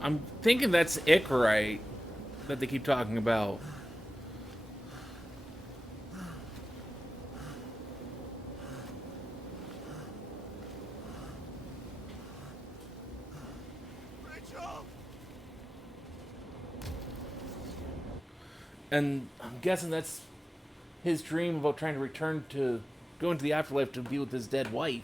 I'm thinking that's Icarite that they keep talking about. And I'm guessing that's his dream about trying to return to go into the afterlife to be with his dead wife.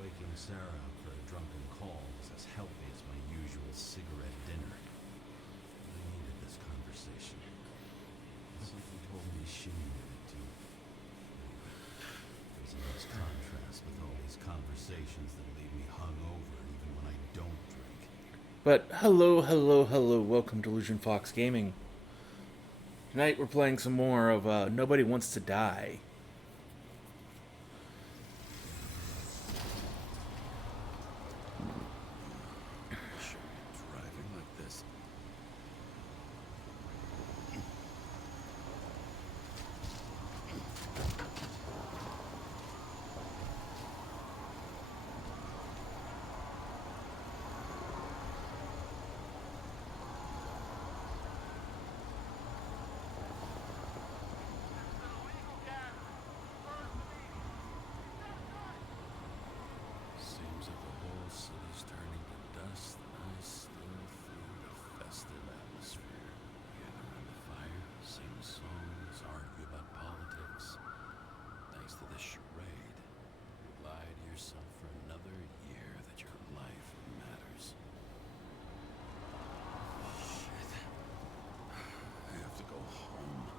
Waking Sarah up for a drunken call was as healthy as my usual cigarette dinner. I needed this conversation. Something told me she needed it too. Anyway, there's a nice contrast with all these conversations that leave me hungover even when I don't drink. But hello, hello, hello. Welcome to Illusion Fox Gaming. Tonight we're playing some more of Nobody Wants to Die. Driving like this. Seems like the whole city's turning to dust, and I still feel the festive atmosphere. Gather around the fire, sing songs, argue about politics. Thanks to this charade, you lie to yourself for another year that your life matters. Shit. I have to go home.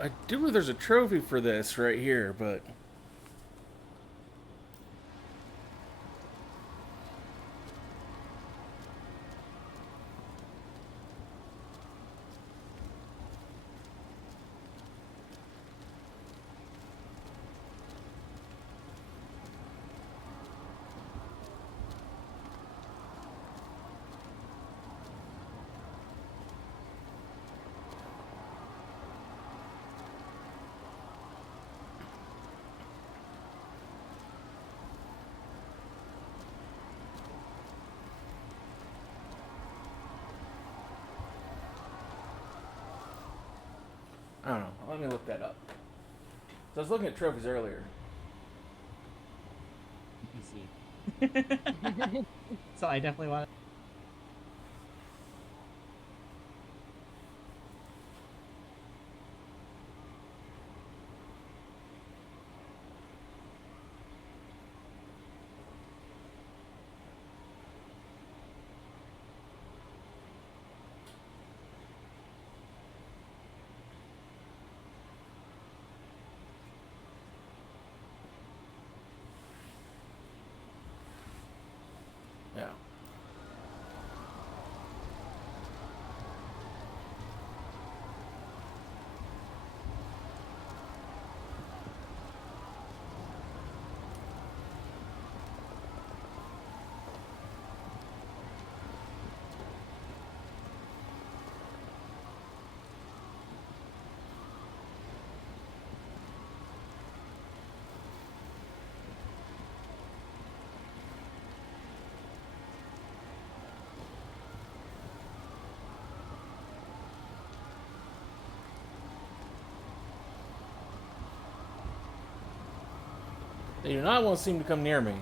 I do believe there's a trophy for this right here, but I don't know. Let me look that up. So I was looking at trophies earlier. PC. So I definitely want. Yeah. They do not want to seem to come near me.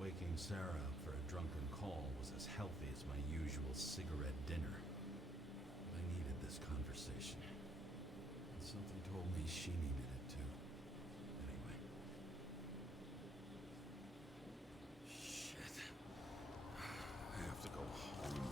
Waking Sarah up for a drunken call was as healthy as my usual cigarette dinner. I needed this conversation. And something told me she needed it too. Anyway. Shit. I have to go home.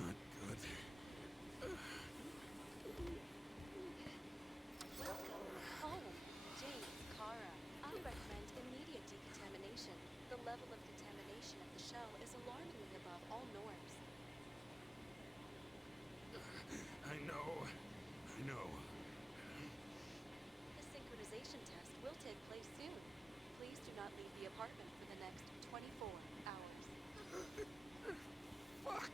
Not good. Welcome home, James, Kara. I recommend immediate decontamination. The level of contamination at the shell is alarmingly above all norms. I know. The synchronization test will take place soon. Please do not leave the apartment for the next 24 hours. Fuck.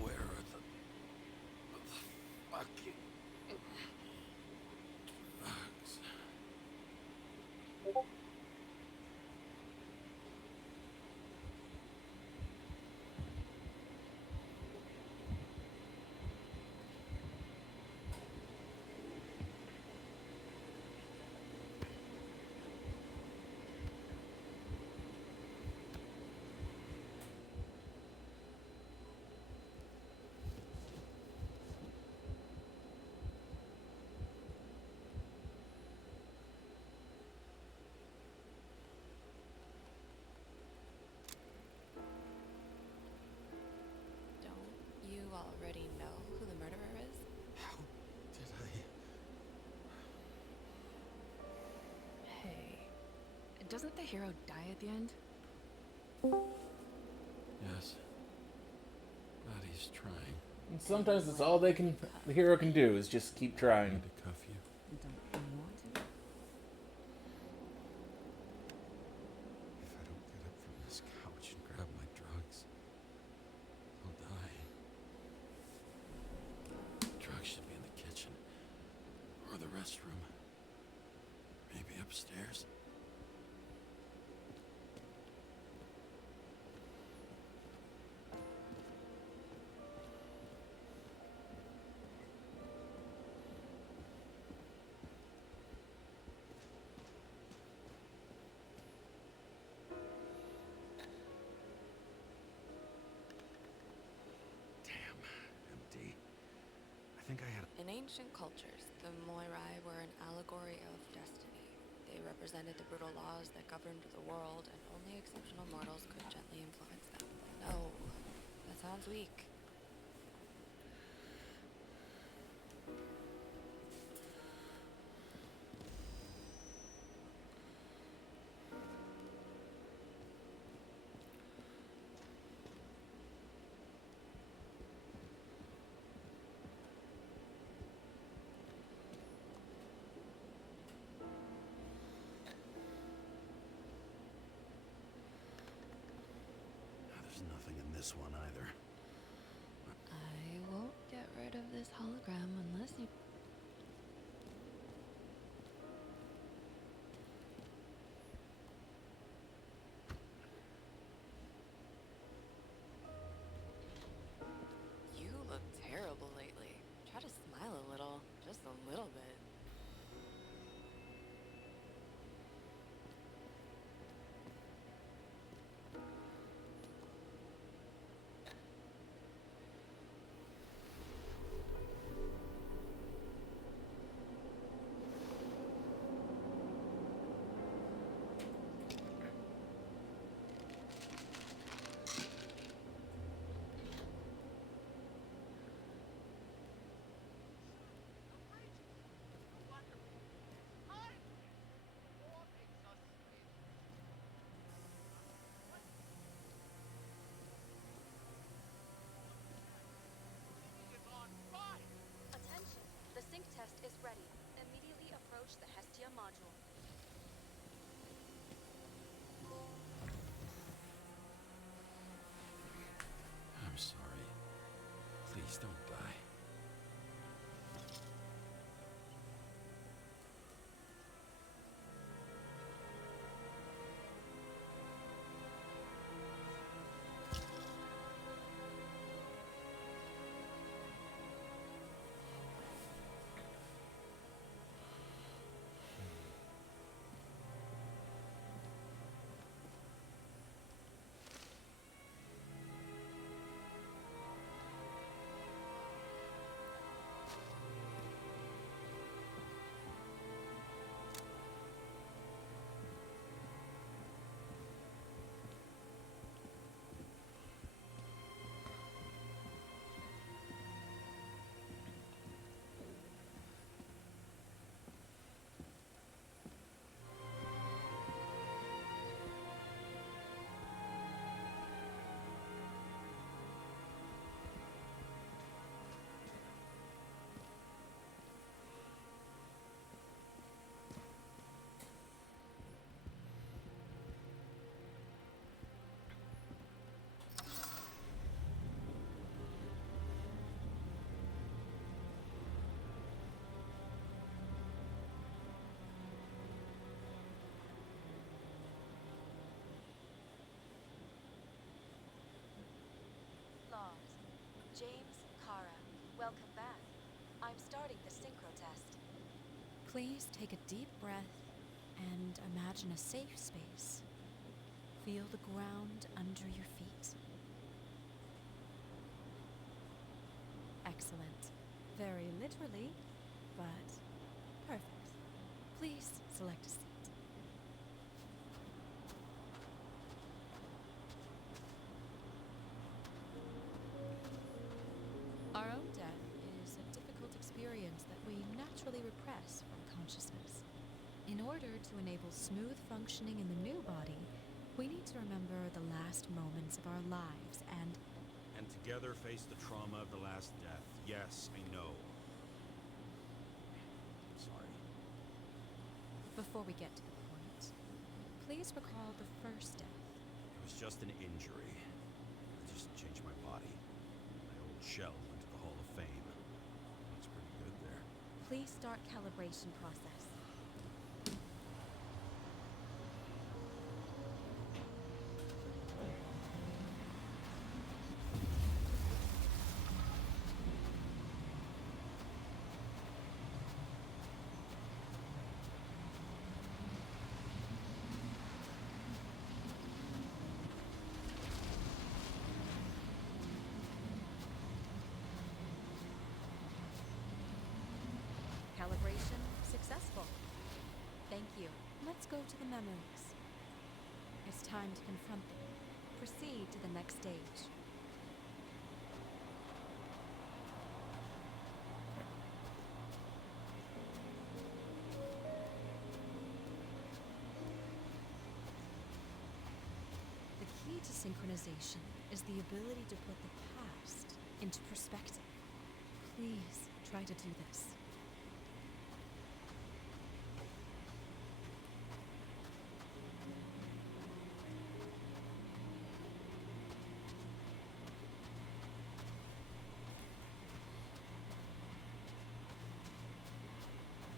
Where are the fucking bugs? Don't you already know who the murderer is? How did Hey, doesn't the hero die at the end? Yes. But he's trying. And sometimes it's all the hero can do is just keep trying. To cuff you. Don't you want to? If I don't get up from this couch and grab my drugs, I'll die. Drugs should be in the kitchen. Or the restroom. Maybe upstairs. Damn, empty. I think I had In ancient cultures, the Moirai were an allegory of destiny. They represented the brutal laws that governed the world, and only exceptional mortals could gently influence them. No, that sounds weak. this one either. I won't get rid of this hologram unless you. You look terrible lately. Try to smile a little, just a little bit. Attention! The sync test is ready. Immediately approach the Hestia module. I'm sorry. Please don't die. Logs. James, Kara, welcome back. I'm starting the synchro test. Please take a deep breath and imagine a safe space. Feel the ground under your feet. Excellent. Very literally, but perfect. Please select a seat. Our own death is a difficult experience that we naturally repress from consciousness. In order to enable smooth functioning in the new body, we need to remember the last moments of our lives and together face the trauma of the last death. Yes, I know. I'm sorry. before we get to the point, please recall the first death. It was just an injury. I just changed my body. My old shell went to the Hall of Fame. Looks pretty good there. Please start calibration process. Calibration successful. Thank you. Let's go to the memories. It's time to confront them. Proceed to the next stage. The key to synchronization is the ability to put the past into perspective. Please try to do this.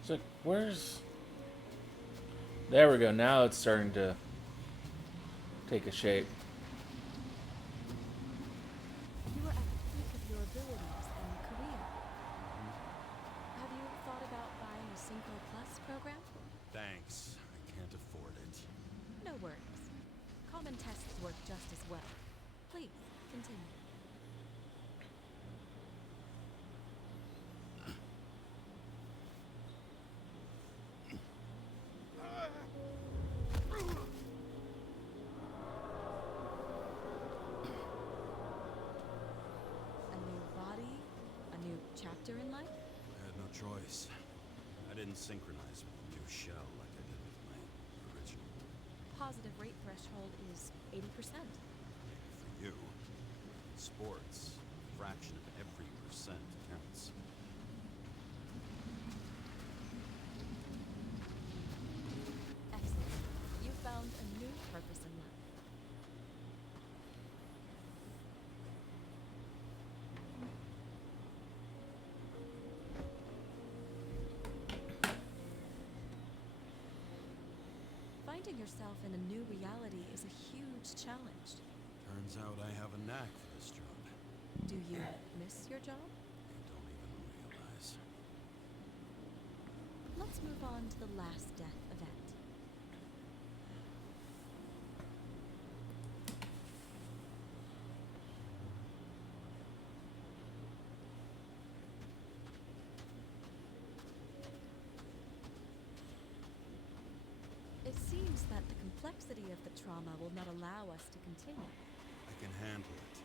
So where's... There we go. Now it's starting to take a shape. You are at the peak of your abilities and career. Have you thought about buying a Synchro Plus program? Thanks. I can't afford it. No worries. Common tests work just as well. Please, continue. A new body? A new chapter in life? I had no choice. I didn't synchronize with the new shell like I did with my original. Positive rate threshold is 80%. For you, in sports, a fraction of every percent counts. Excellent. You found a new purpose in life. Finding yourself in a new reality is a huge challenge. Turns out I have a knack for this job. Do you miss your job? You don't even realize. Let's move on to the last death event. It seems that the complexity of the trauma will not allow us to continue. I can handle it.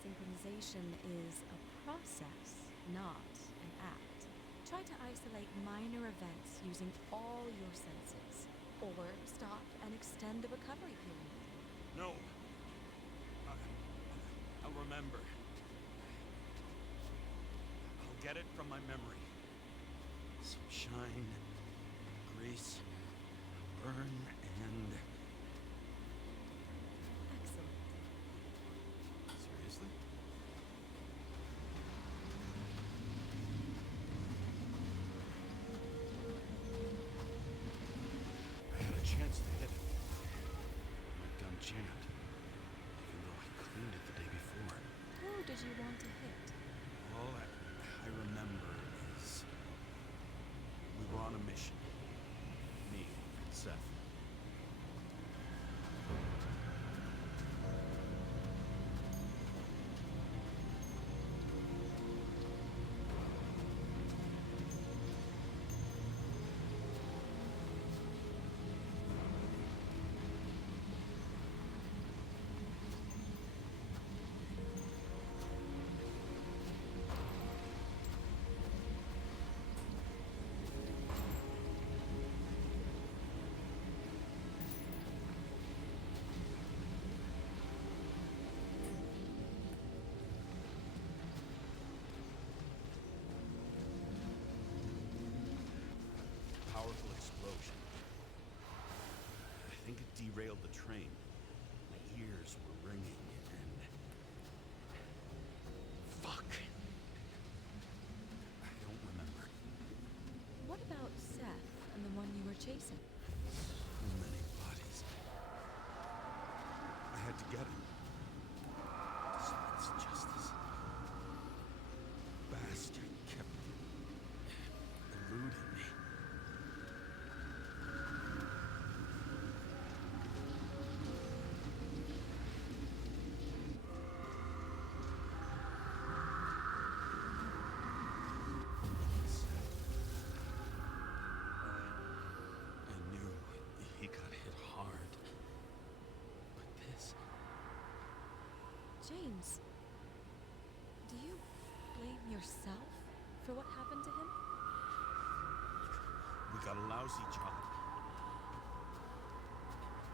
Synchronization is a process, not an act. Try to isolate minor events using all your senses, or stop and extend the recovery period. No. I'll remember. I'll get it from my memory. Some shine, grease, burn, and... Excellent. Seriously? I had a chance to hit it. My gun jammed, even though I cleaned it the day before. Who did you want to hit? All I remember is we were on a mission. Me and Seth. Powerful explosion. I think it derailed the train. My ears were ringing and... Fuck. I don't remember. What about Seth and the one you were chasing? So many bodies. I had to get him. Dispense justice. Bastard kept eluding me. I knew he got hit hard. But this... James, do you blame yourself for what happened to him? We got a lousy job.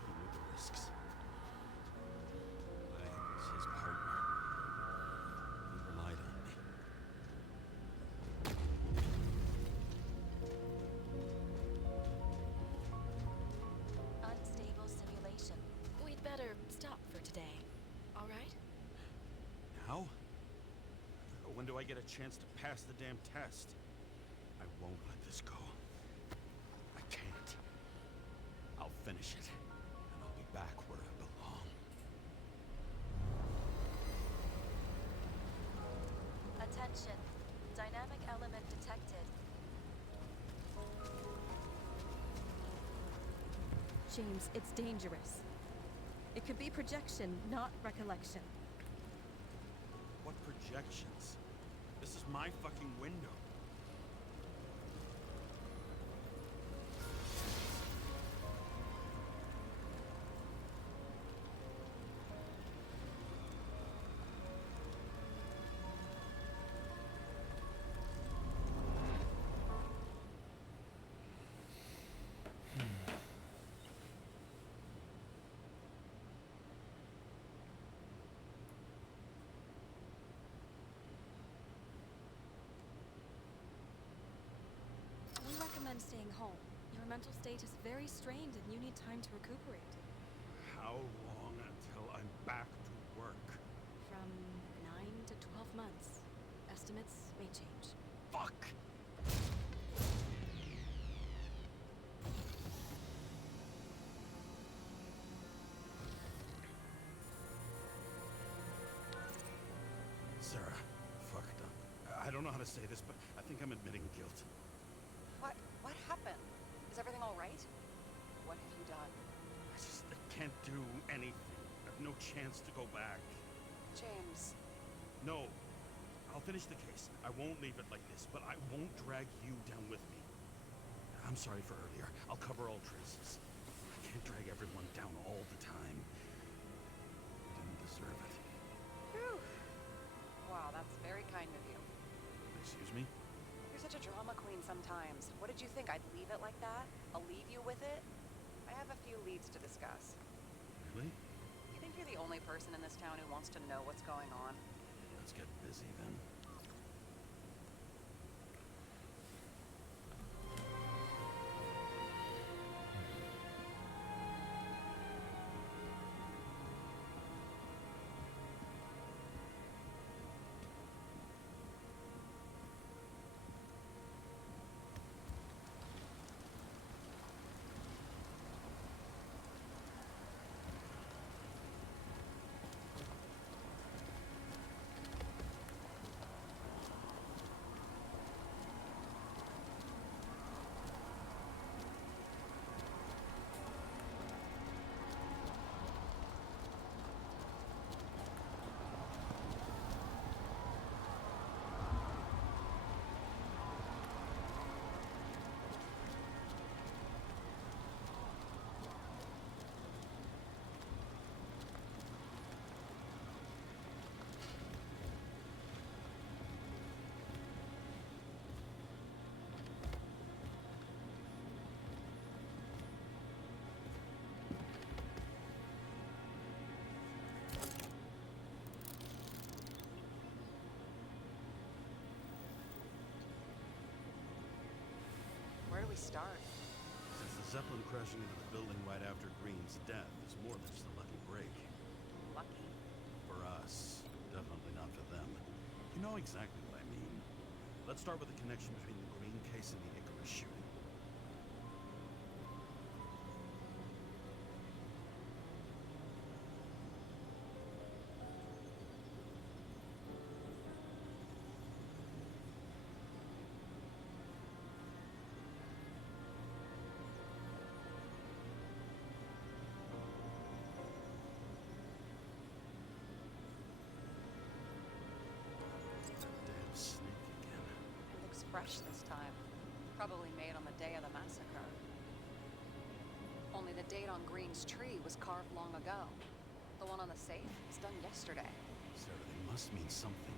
He knew the risks. I was his partner. He relied on me. Unstable simulation. We'd better stop for today. All right? Now? When do I get a chance to pass the damn test? I won't let this go. finish it, and I'll be back where I belong. Attention. Dynamic element detected. James, it's dangerous. It could be projection, not recollection. What projections? This is my fucking window. We recommend staying home. Your mental state is very strained and you need time to recuperate. How long until I'm back to work? From 9 to 12 months. Estimates may change. Fuck! Sarah, fucked up. I don't know how to say this, but I think I'm admitting guilt. What happened? Is everything all right? What have you done? I can't do anything. I have no chance to go back. James, No. I'll finish the case. I won't leave it like this, but I won't drag you down with me. I'm sorry for earlier. I'll cover all traces. I can't drag everyone down all the time. I didn't deserve it. whew. Wow, that's very kind of you. Excuse me? You're such a drama queen sometimes. What did you think? I'd leave it like that? I'll leave you with it? I have a few leads to discuss. Really? You think you're the only person in this town who wants to know what's going on? Let's get busy then. Where do we start? Since the Zeppelin crashing into the building right after Green's death is more than just a lucky break. Lucky? For us. Definitely not for them. You know exactly what I mean. Let's start with the connection between the Green case and the Icarus shooting. Damn snake again. It looks fresh this time. Probably made on the day of the massacre. Only the date on Green's tree was carved long ago. The one on the safe was done yesterday. Sarah, they must mean something.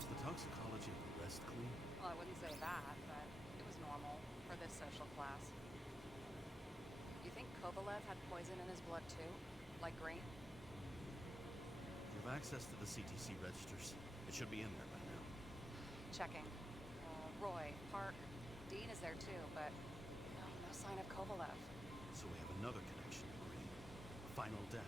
Was the toxicology of the rest clean? Well, I wouldn't say that, but it was for this social class. You think Kovalev had poison in his blood too? Like Green? You have access to the CTC registers. It should be in there by now. Checking. Roy, Park, Dean is there too, but no sign of Kovalev. So we have another connection to Green. A final death.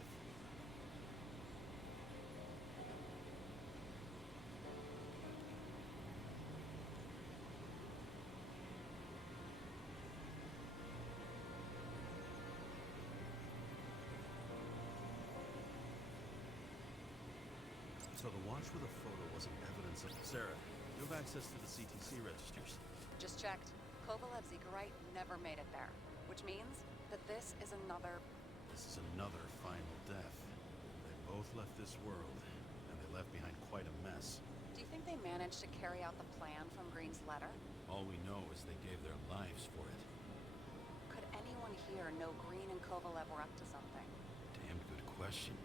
So the watch with a photo wasn't evidence of Sarah. You have access to the CTC registers. Just checked. Kovalev's Icarite never made it there, which means that this is another... This is another final death. They both left this world, and they left behind quite a mess. Do you think they managed to carry out the plan from Green's letter? All we know is they gave their lives for it. Could anyone here know Green and Kovalev were up to something? Damn good question.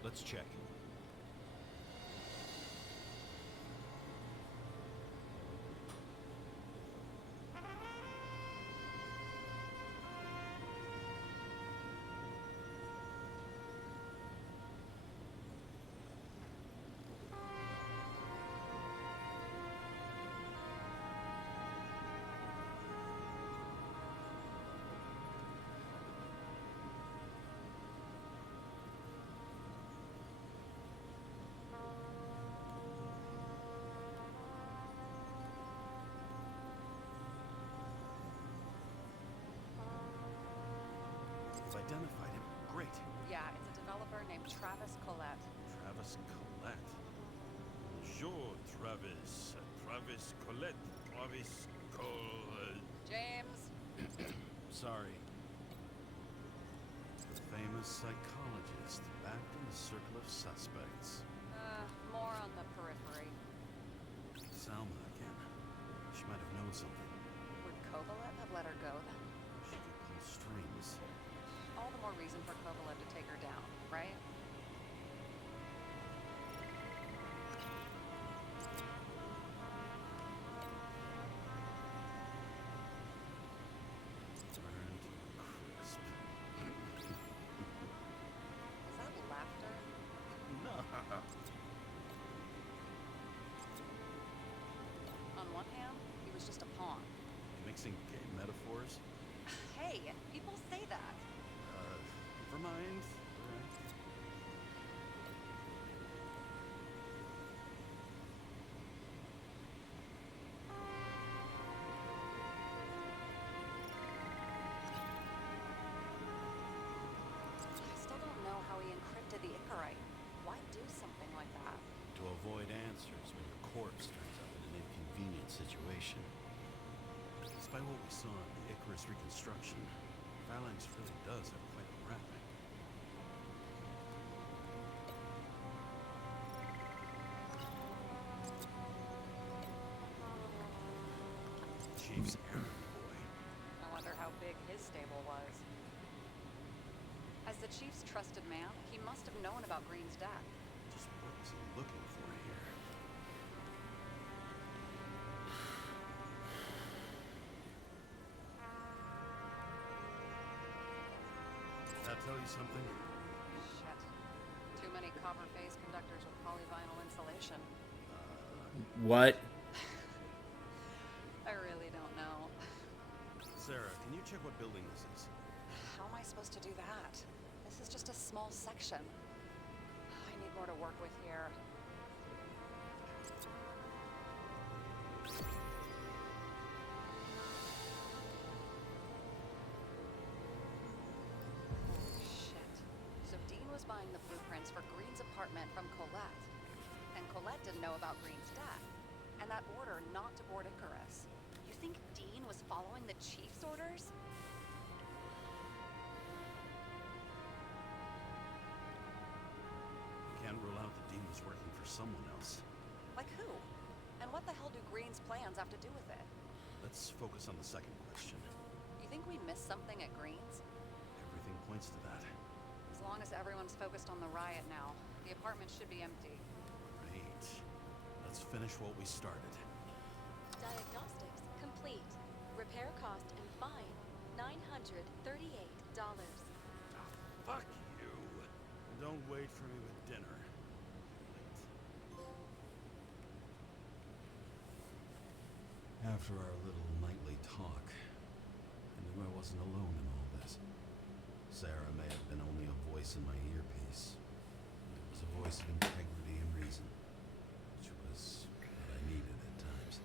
Let's check. We've identified him. Great. Yeah, it's a developer named Travis Collette. Travis Collette. Bonjour, Travis. Travis Collette. Travis Collette. James! Sorry. The famous psychologist, back in the circle of suspects. More on the periphery. Salma again. She might have known something. Would Kovalev have let her go then? She could pull strings. All the more reason for Kovalev to take her down, right? Burn to a crisp. Is that laughter? No. On one hand, he was just a pawn. Mixing gay metaphors? Hey, people say that. Never mind. All right. I still don't know how he encrypted the Icarite. Why do something like that? To avoid answers when your corpse turns up in an inconvenient situation. Despite what we saw in the Icarus reconstruction, Phalanx really does have quite a rap. Chief's errand boy. I wonder how big his stable was. As the chief's trusted man, he must have known about Green's death. Just what was he looking for here? Did that tell you something? Shit. Too many copper phase conductors with polyvinyl insulation. What? I really don't know. Sarah, can you check what building this is? How am I supposed to do that? This is just a small section. I need more to work with here. Shit. So Dean was buying the blueprints for Green's apartment from Colette. And Colette didn't know about Green's death. And that order not to board Icarus. You think Dean was following the chief's orders? Can't rule out that Dean was working for someone else. Like who? And what the hell do Green's plans have to do with it? Let's focus on the second question. You think we missed something at Green's? Everything points to that. As long as everyone's focused on the riot now, the apartment should be empty. Great. Let's finish what we started. Diagnostics complete. Repair cost and fine, $938. Fuck you. Don't wait for me with dinner. After our little nightly talk, I knew I wasn't alone in all this. Sarah may have been only a voice in my earpiece, but it was a voice of integrity and reason, which was what I needed at times,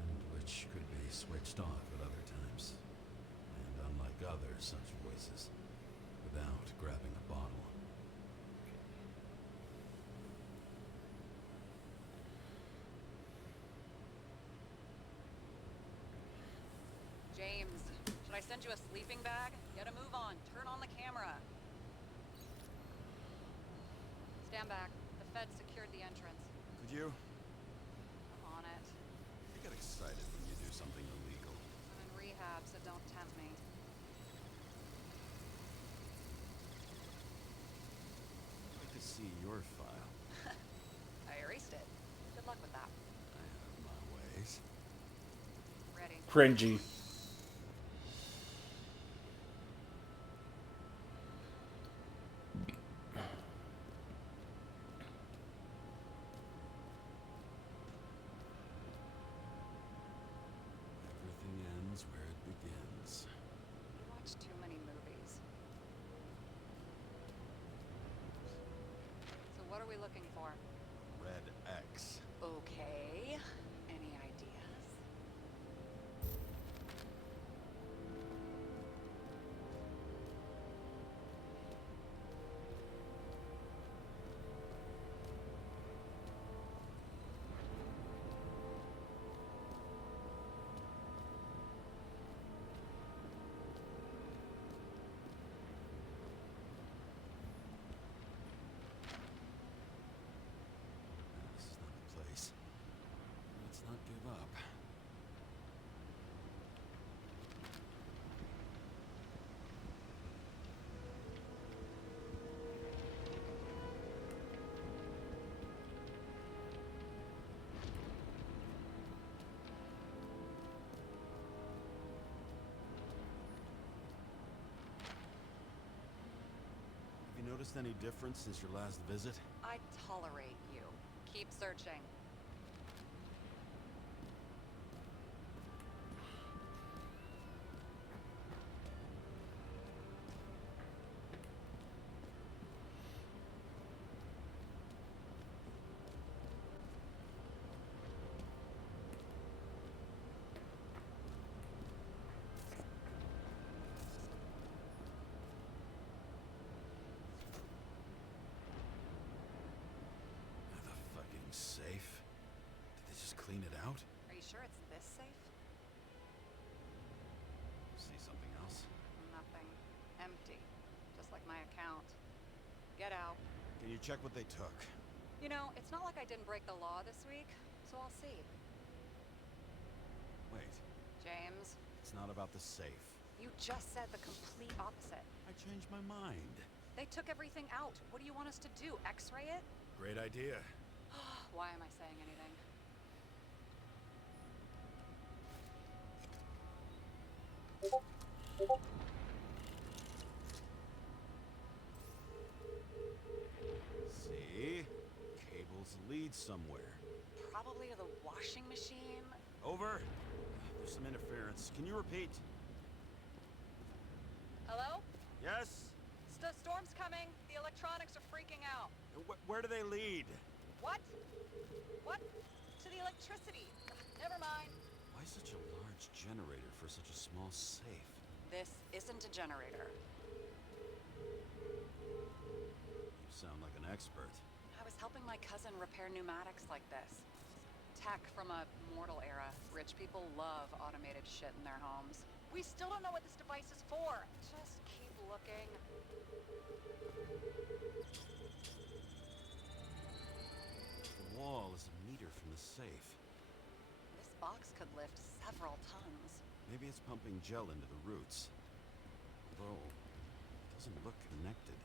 and which could be switched off at other times, and unlike other such voices, without grabbing a bottle. James, should I send you a sleeping bag? Get a move on. Turn on the camera. Stand back. The Fed secured the entrance. Could you? I'm on it. I get excited when you do something illegal. I'm in rehab, so don't tempt me. I'd like to see your file. I erased it. Good luck with that. I have my ways. Ready. Cringy. Everything ends where it begins. You watch too many movies. So what are we looking for? Red X. Okay. Any ideas? This is not the place. Let's not give up. Have you noticed any difference since your last visit? I tolerate you. Keep searching. The fucking safe? Did they just clean it out? Are you sure it's this safe? See something else? Nothing. Empty. Just like my account. Get out. Can you check what they took? You know, it's not like I didn't break the law this week, so I'll see. Wait, James, it's not about the safe. you just said the complete opposite. I changed my mind. They took everything out. What do you want us to do? X-ray it? Great idea. Why am I saying anything? See? Cables lead somewhere. Probably the washing machine. Over. There's some interference. Can you repeat? Hello? Yes? The storm's coming. The electronics are freaking out. Where do they lead? What? What? To the electricity. Never mind. Why such a large generator for such a small safe? This isn't a generator. You sound like an expert. I was helping my cousin repair pneumatics like this. Tech from a mortal era. Rich people love automated shit in their homes. We still don't know what this device is for. Just keep looking. The wall is a meter from the safe. This box could lift several tons. Maybe it's pumping gel into the roots. Although, it doesn't look connected.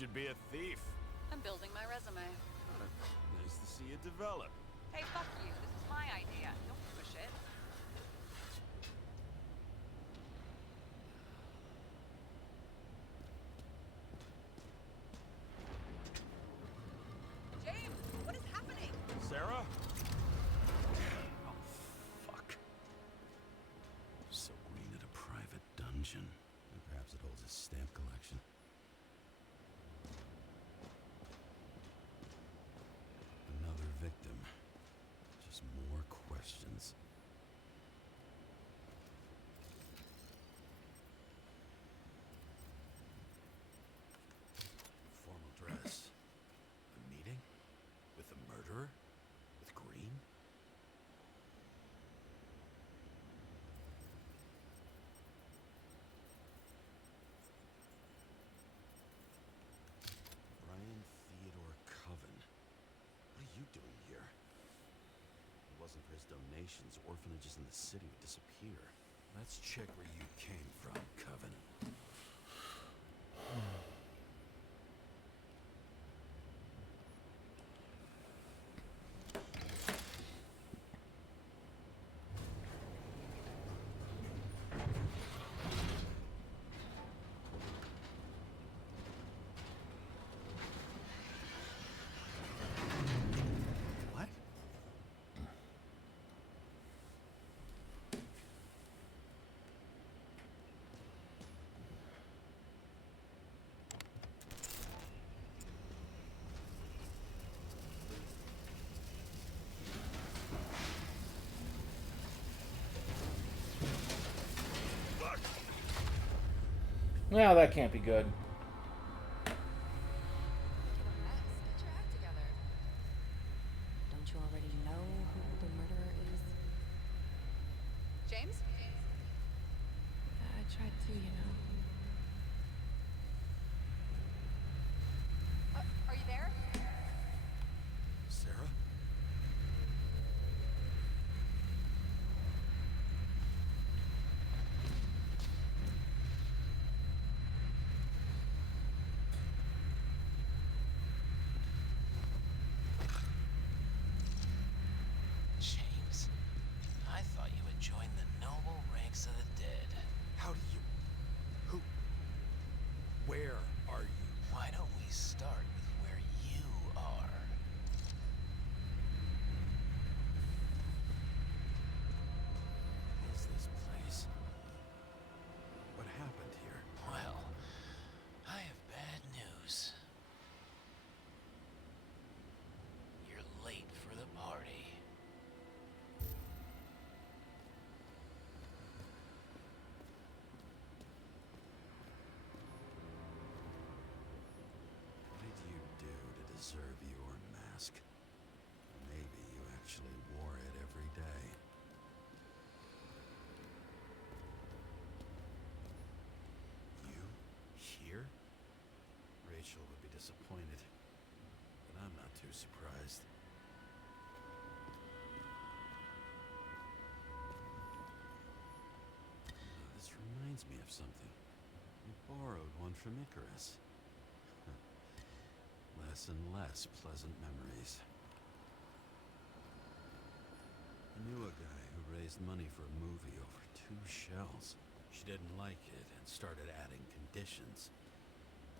should be a thief. I'm building my resume. Nice to see it develop. Hey, fuck you. This is my idea. Don't push it. James, what is happening? Sarah? Oh, fuck. So Green at a private dungeon. And perhaps it holds his stamp collection. Another victim. Just more questions. Formal dress. A meeting? With the murderer? With Green? Brian Theodore Coven. What are you doing here? If it wasn't for his donations, orphanages in the city would disappear. Let's check where you came from, Coven. What? Well, that can't be good. Making a mess. Get your act together. Don't you already know who the murderer is? James? I tried to, you know. Are you there? Sarah? James, I thought you had joined the noble ranks of the dead. How do you... Who... Where are you? Why don't we start with where you are? What is this place? What happened here? Well, I have bad news. You're late for the party. What did you do to deserve your mask? Maybe you actually wore it every day. You? Here? Rachel would be disappointed, but I'm not too surprised. This reminds me of something. You borrowed one from Icarus. Less and less pleasant memories. I knew a guy who raised money for a movie over 2 shells. She didn't like it and started adding conditions.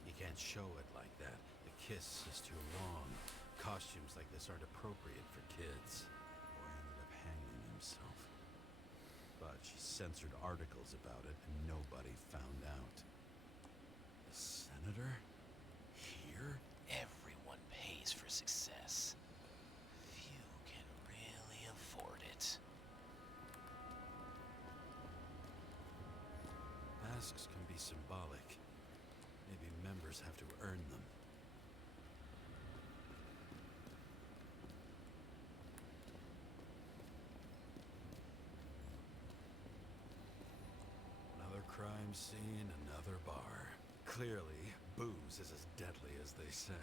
You can't show it like that. The kiss is too long. Costumes like this aren't appropriate for kids. Boy ended up hanging himself. But she censored articles about it and nobody found out. The senator? Here? Everyone pays for success. Few can really afford it. Masks can be symbolic. Maybe members have to earn them. Another crime scene, another bar. Clearly, booze is as deadly as they say.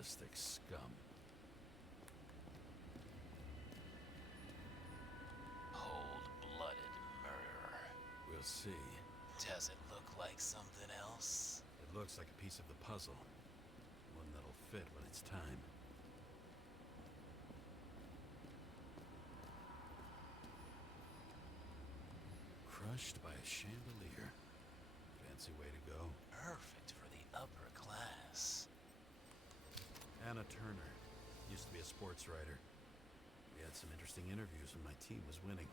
Capitalistic scum. Cold-blooded murderer. We'll see. Does it look like something else? It looks like a piece of the puzzle. One that'll fit when it's time. Crushed by a chandelier. Fancy way to go. Perfect for the upper class. Anna Turner. Used to be a sports writer. We had some interesting interviews when my team was winning.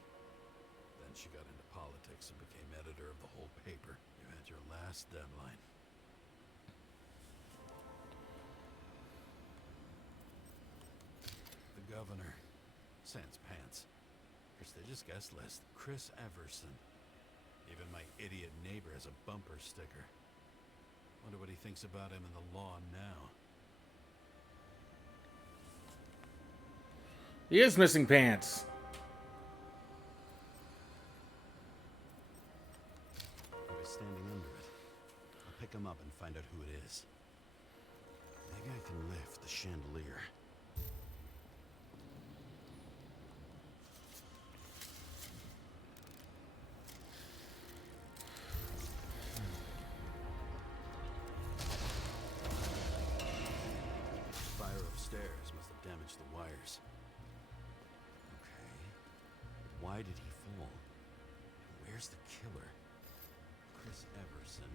Then she got into politics and became editor of the whole paper. You had your last deadline. The governor. Sans pants. Prestigious guest list. Chris Everson. Even my idiot neighbor has a bumper sticker. Wonder what he thinks about him in the law now. He is missing pants. He was standing under it. I'll pick him up and find out who it is. Maybe I can lift the chandelier. Fire upstairs must have damaged the wires. Okay. Why did he fall? And where's the killer? Chris Everson.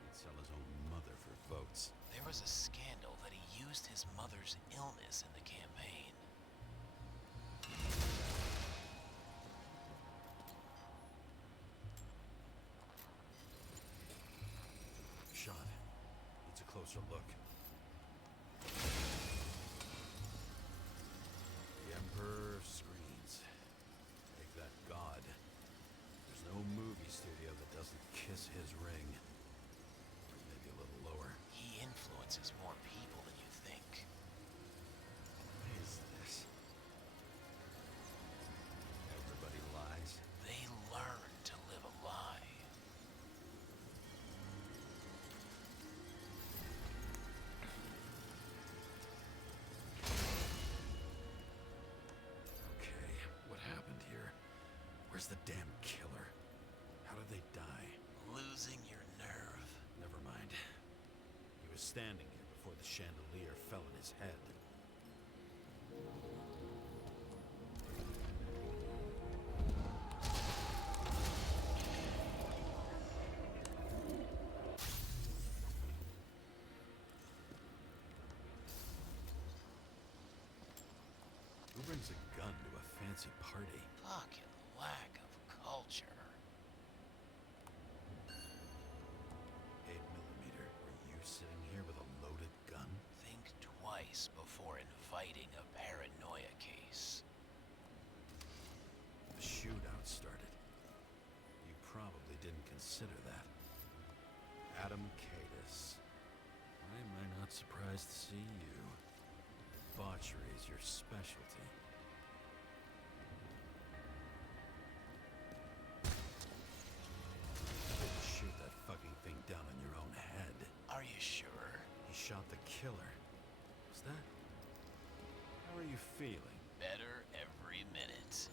He'd sell his own mother for votes. There was a scandal that he used his mother's illness in the campaign. Shot. Needs a closer look. The Emperor of Screens. Make that god. There's no movie studio that doesn't kiss his ring. Or maybe a little lower. He influences more people than you think. What is this? Everybody lies. They learn to live a lie. Okay, what happened here? Where's the damn killer? How did they die? Losing your nerve. Never mind. He was standing here before the chandelier fell on his head. Who brings a gun to a fancy party? Fucking lack of culture. 8mm. Were you sitting here with a loaded gun? Think twice before inviting a paranoia case. The shootout started. You probably didn't consider that. Adam Cadis. Why am I not surprised to see you? Debauchery is your specialty. You didn't shoot that fucking thing down on your own head. Are you sure? He shot the killer. Was that... How are you feeling? Better every minute.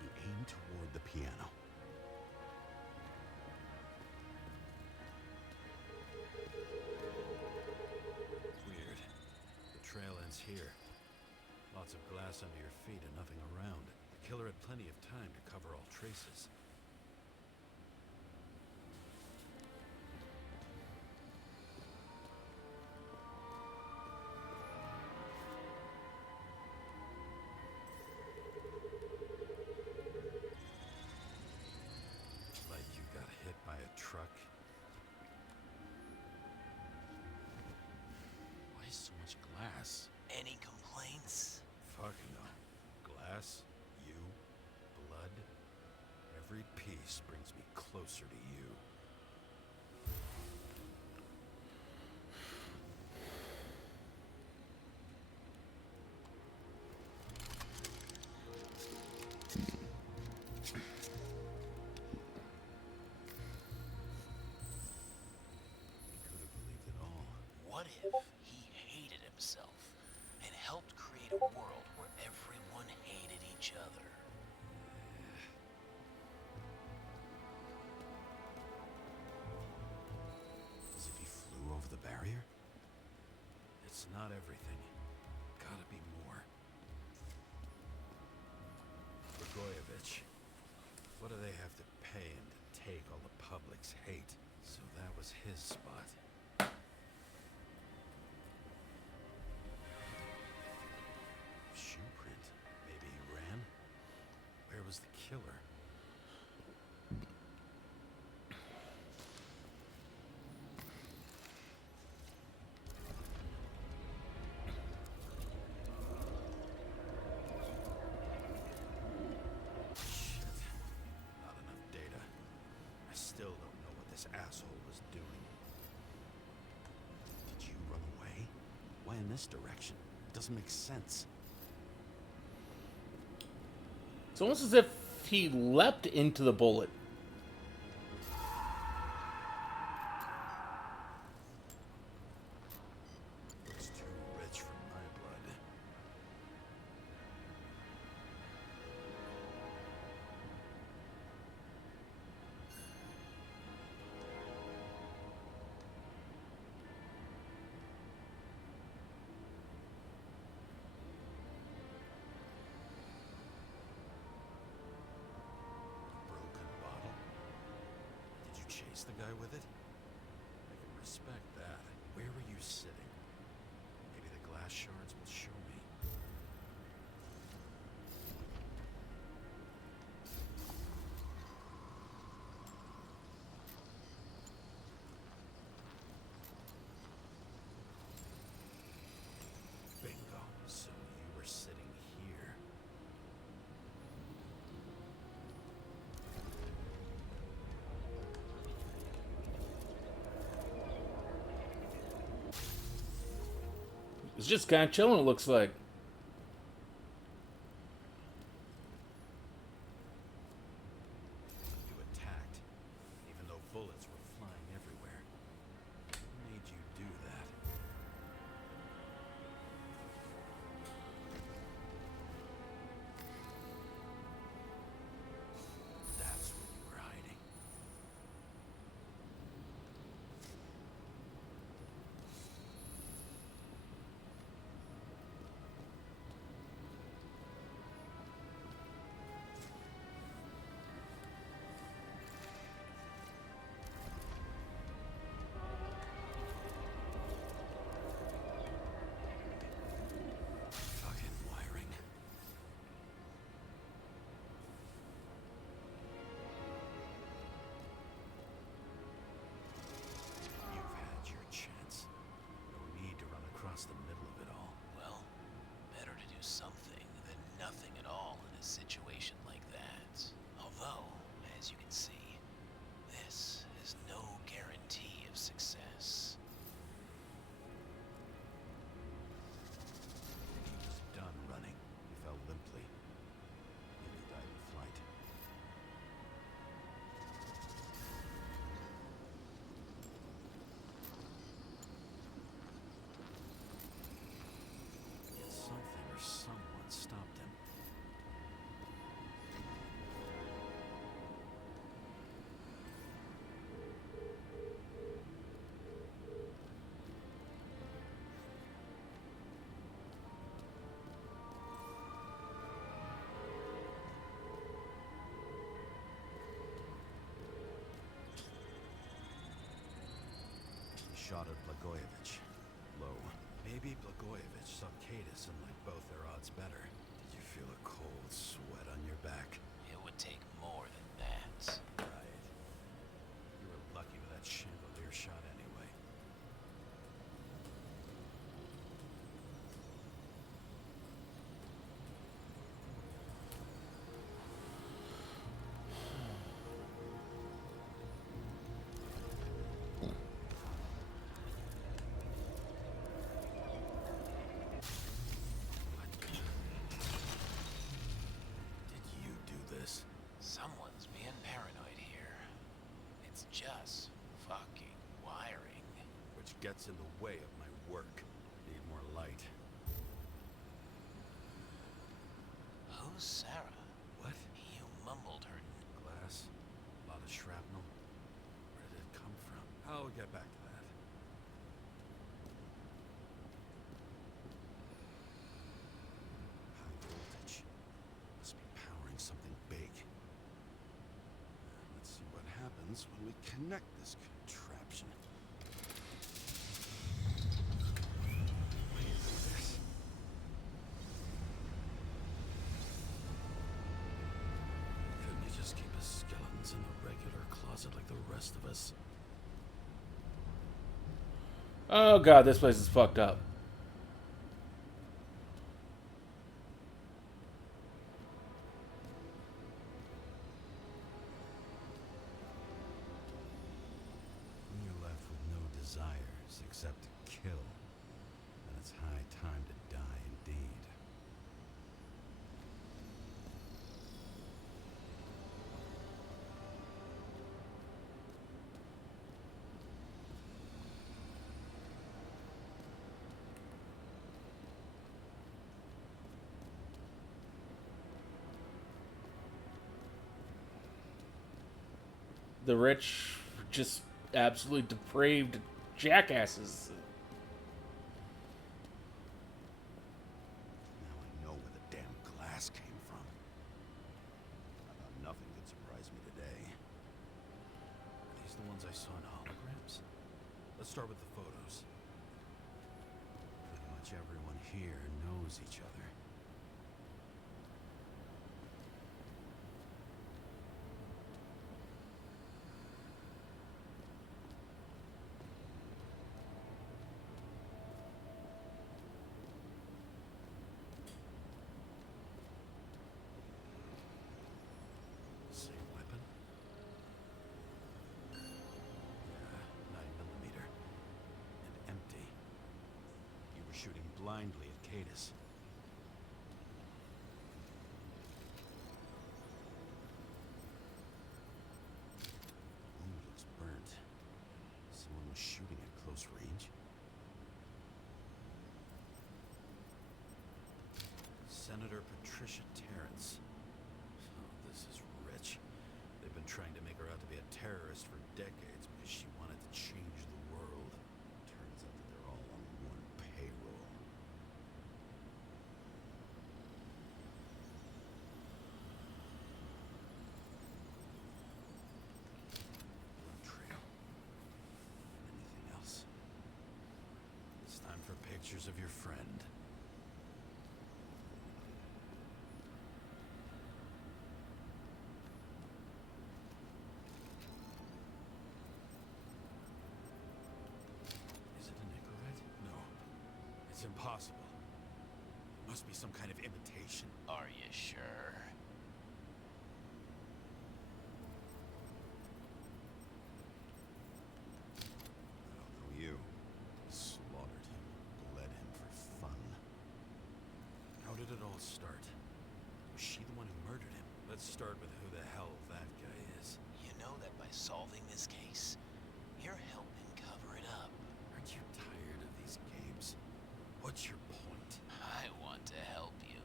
He aimed toward the piano. Weird. The trail ends here. Lots of glass under your feet and nothing around. The killer had plenty of time to cover all traces. Like you got hit by a truck. Why so much glass? Any complaints? Fuck no. Glass? You? if he hated himself and helped create a world where everyone hated each other? As if he flew over the barrier? It's not everything. Gotta be more. Blagojevich. What do they have to pay him to take all the public's hate? So that was his spot. Shoe print. Maybe he ran? Where was the killer? Shit. Not enough data. I still don't know what this asshole was doing. Did you run away? Why in this direction? It doesn't make sense. It's almost as if he leapt into the bullet. Looks too rich for my blood. Broken bottle? Did you chase the guy with it? I can respect that. Where were you sitting? Maybe the glass shards will show me. Bingo. So you were sitting here. It's just kind of chilling, it looks like. You attacked, even though bullets were flying everywhere. What made you do that? That's where you were hiding. Fucking wiring. You've had your chance. No need to run across the middle of it all. Well, better to do something than nothing at all in a situation like that. Although, as you can see, this is no guarantee of success. He was done running. He fell limply. Maybe he died in flight. Yet something or someone stopped him. He shot at Blagojevich. Low. Maybe Blagojevich saw Cadis and liked both their odds better. Did you feel a cold sweat on your back? It would take more than that. Right. You were lucky with that chandelier shot anyway. Did you do this? Someone's being paranoid here. It's just fucking wiring. Which gets in the way of my work. Need more light. Who's Sarah? What? You mumbled her. Glass? A lot of shrapnel? Where did it come from? I'll get back to that. High voltage. Must be powering something big. Let's see what happens when we connect this contraption. Look at this. Couldn't he just keep his skeletons in the regular closet like the rest of us? Oh god, this place is fucked up. You're left with no desires except to kill. And it's high time to die indeed. The rich, just absolutely depraved jackasses. Now I know where the damn glass came from. I thought nothing could surprise me today. Are these the ones I saw in holograms? Let's start with the photos. Pretty much everyone here knows each other. Same weapon? Yeah, 9mm. And empty. You were shooting blindly at Cadus. Wound looks burnt. Someone was shooting at close range. Senator Patricia Terrence. Oh, this is rich. They've been trying to make her out to be a terrorist for decades because she wanted to change the world. Turns out that they're all on one payroll. Blood trail. Anything else? It's time for pictures of your friend. Is it a Nicorette? No. It's impossible. It must be some kind of imitation. Are you sure? I don't know you. Slaughtered him. Bled him for fun. How did it all start? Was she the one who murdered him? Let's start with who the hell that guy is. You know that by solving this case, you're helping cover it up. Aren't you tired of these games? What's your point? I want to help you.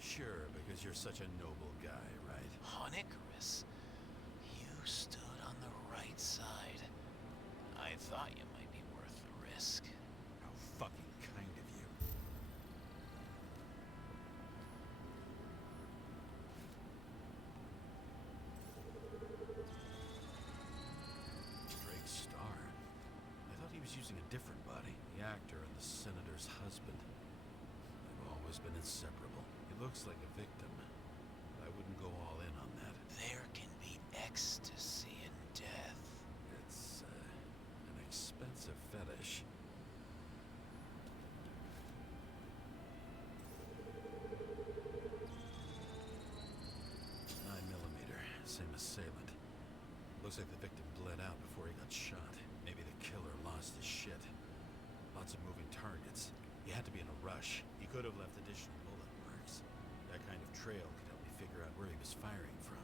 Sure, because you're such a noble guy, right? On Icarus, you stood on the right side. I thought you might be worth the risk. How fucking kind of you. Drake Star. I thought he was using a different body. The actor and the senator's husband. They've always been inseparable. He looks like a victim. I wouldn't go all in on that. There can be ecstasy in death. It's an expensive fetish. 9mm, same assailant. Looks like the victim bled out before he got shot. Maybe the killer lost his shit. Lots of moving targets. He had to be in a rush. He could have left additional bullet marks. That kind of trail could help me figure out where he was firing from.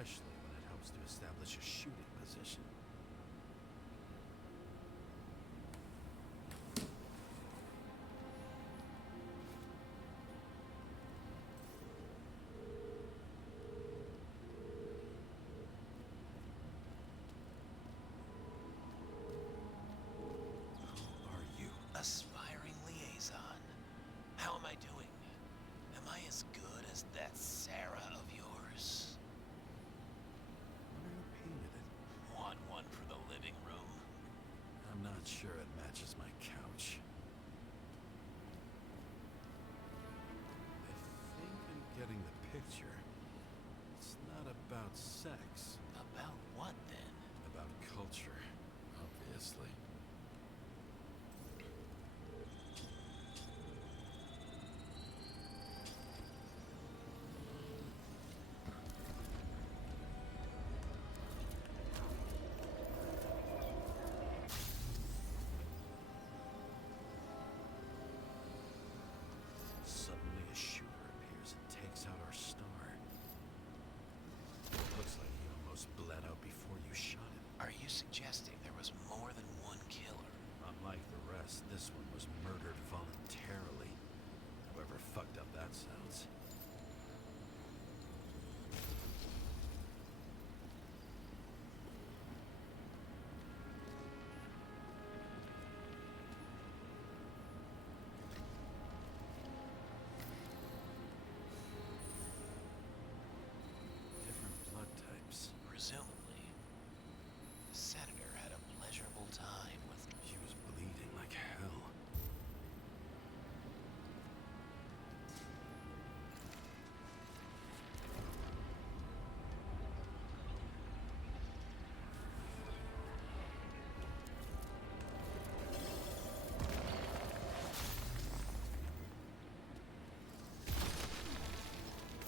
especially when it helps to establish a shooting position. Who are you? Aspiring liaison. How am I doing? Am I as good as that Sarah of yours? When are you painted it? Want one for the living room? I'm not sure it matches my couch. I think I'm getting the picture. It's not about sex. About what then? About culture, obviously. Suddenly a shooter appears and takes out our star. Looks like he almost bled out before you shot him. Are you suggesting there was more than one killer? Unlike the rest, this one was murdered voluntarily. However fucked up that sounds. Different blood types. Presumably, the senator had a pleasurable time with. She was bleeding like hell.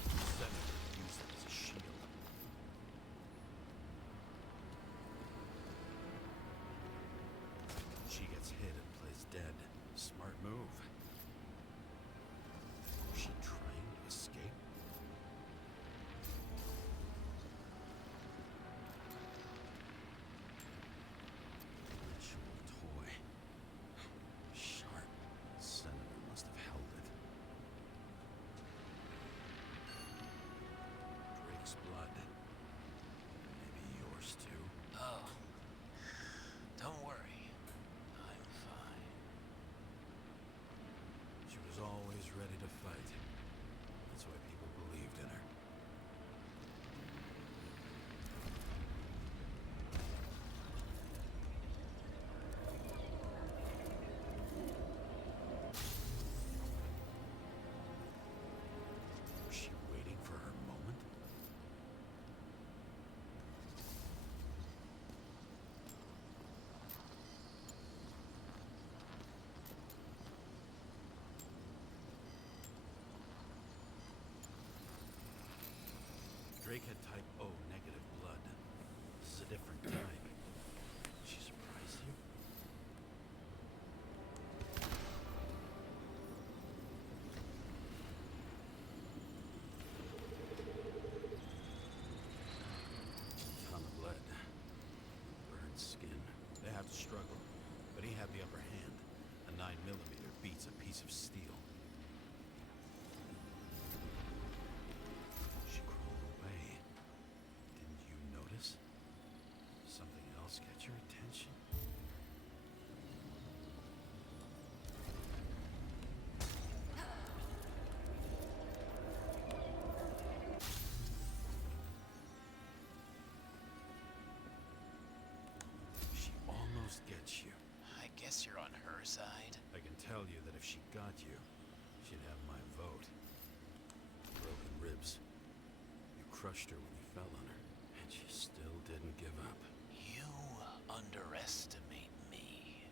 The senator used it as a shield. She gets hit and plays dead. Smart move. Was she trying to escape? Ritual toy. Sharp. Senator must have held it. Drake's blood. Maybe yours too. Oh. Don't worry. I'm fine. She was always ready to fight. That's why people believed in her. Was she waiting for her moment? Drake had type O negative blood. This is a different type. She surprised you? Ton of lead. Burned skin. They have to struggle. But he had the upper hand. A 9mm beats a piece of steel. She crawled away. Didn't you notice? Something else catch your attention? She almost gets you. I guess you're on her side. I can tell you that if she got you, she'd have my vote. Broken ribs. You crushed her when you fell on her, and she still didn't give up. You underestimate me.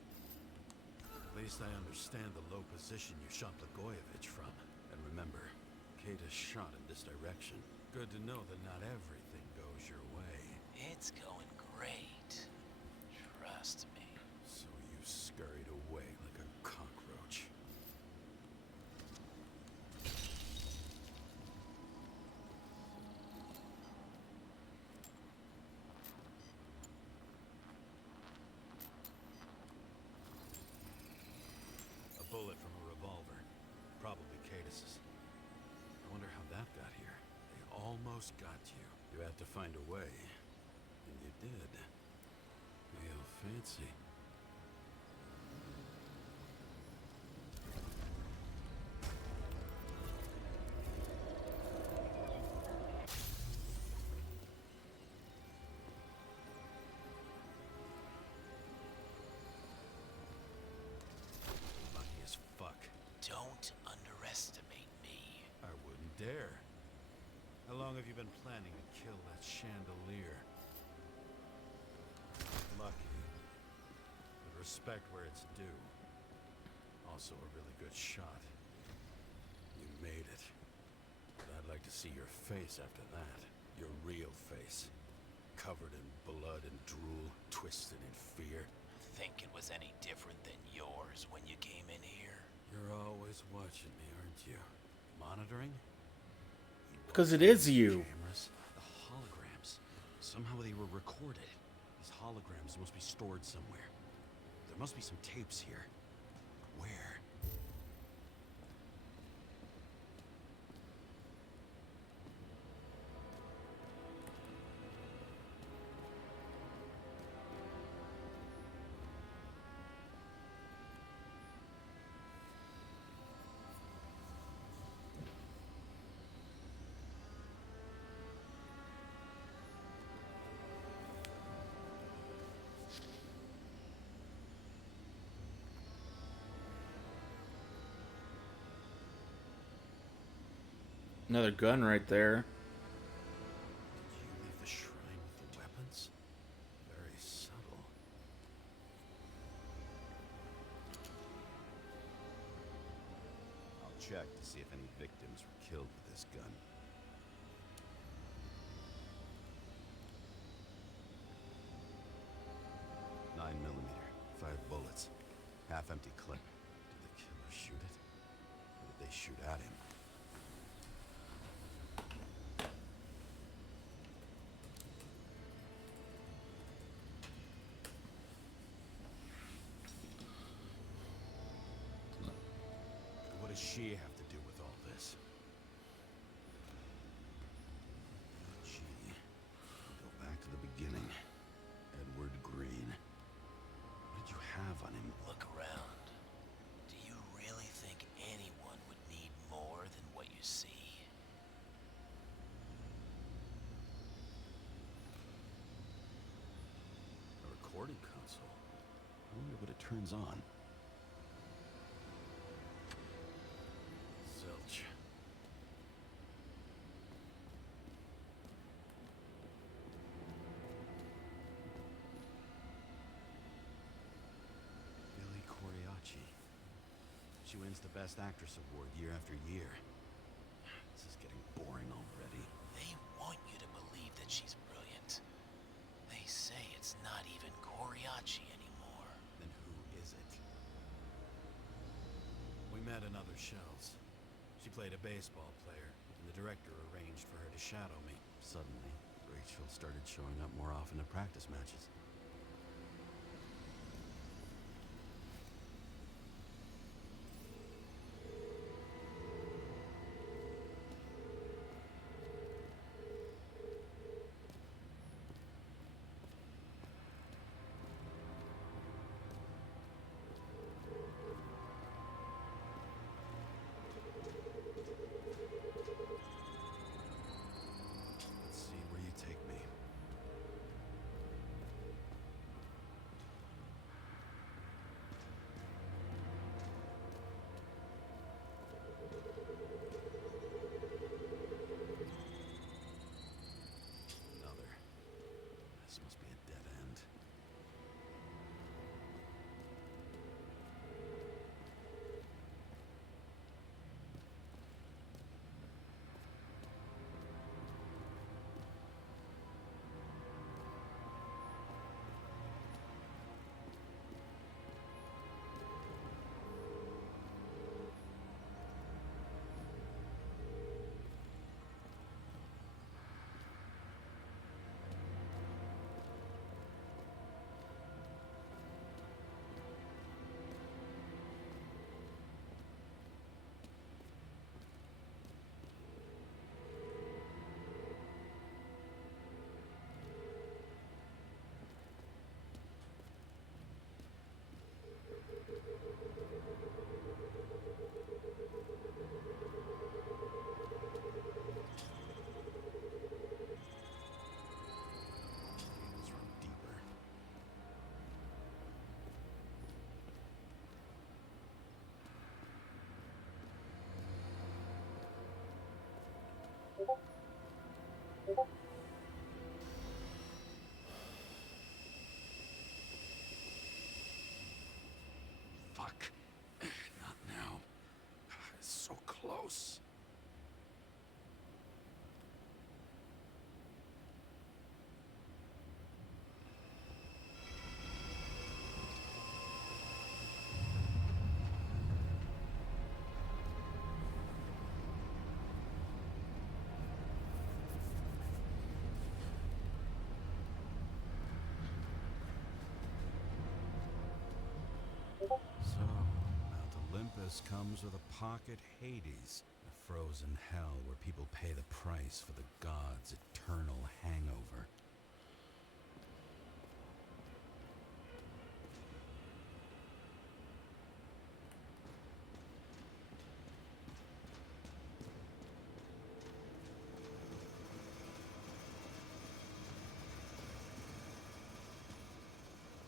At least I understand the low position you shot Blagojevich from. And remember, Kata's shot in this direction. Good to know that not everything goes your way. It's going great. Trust me. So you scurried away like a cockroach. kisses. I wonder how that got here. They almost got you. You had to find a way. And you did. Real fancy. Lucky as fuck. Don't underestimate me. I wouldn't dare. How long have you been planning to kill that chandelier? Lucky. But respect where it's due. Also a really good shot. You made it. But I'd like to see your face after that. Your real face. Covered in blood and drool, twisted in fear. Think it was any different than yours when you came in here? You're always watching me, aren't you? Monitoring? Because it is you. Cameras, the holograms. Somehow they were recorded. These holograms must be stored somewhere. There must be some tapes here. Where? Another gun right there. Did you leave the shrine with the weapons? Very subtle. I'll check to see if any victims were killed with this gun. Nine millimeter, 5 bullets, half-empty clip. Did the killer shoot it? Or did they shoot at him? What does she have to do with all this? She. Go back to the beginning. Edward Green. What did you have on him? Look around. Do you really think anyone would need more than what you see? A recording console. I wonder what it turns on. Zilch. Billy Coriacci. She wins the Best Actress award year after year. This is getting boring already. They want you to believe that she's brilliant. They say it's not even Coriacci anymore. Then who is it? We met in other shells. She played a baseball player, and the director arranged for her to shadow me. Suddenly, Rachel started showing up more often at practice matches. Let's see where you take me. this comes with a pocket Hades, a frozen hell where people pay the price for the gods' eternal hangover.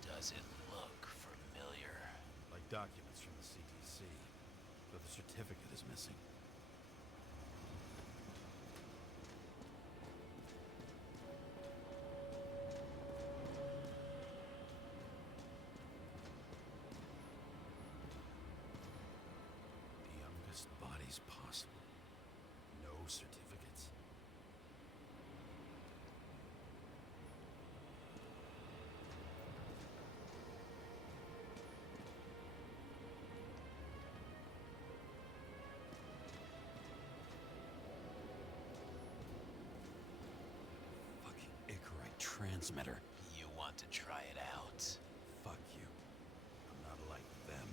Does it look familiar? Like documents from the CTC, but the certificate is missing. The youngest bodies possible. No certificates. Fucking Icarite transmitter. You want to try it out? Fuck you. I'm not like them.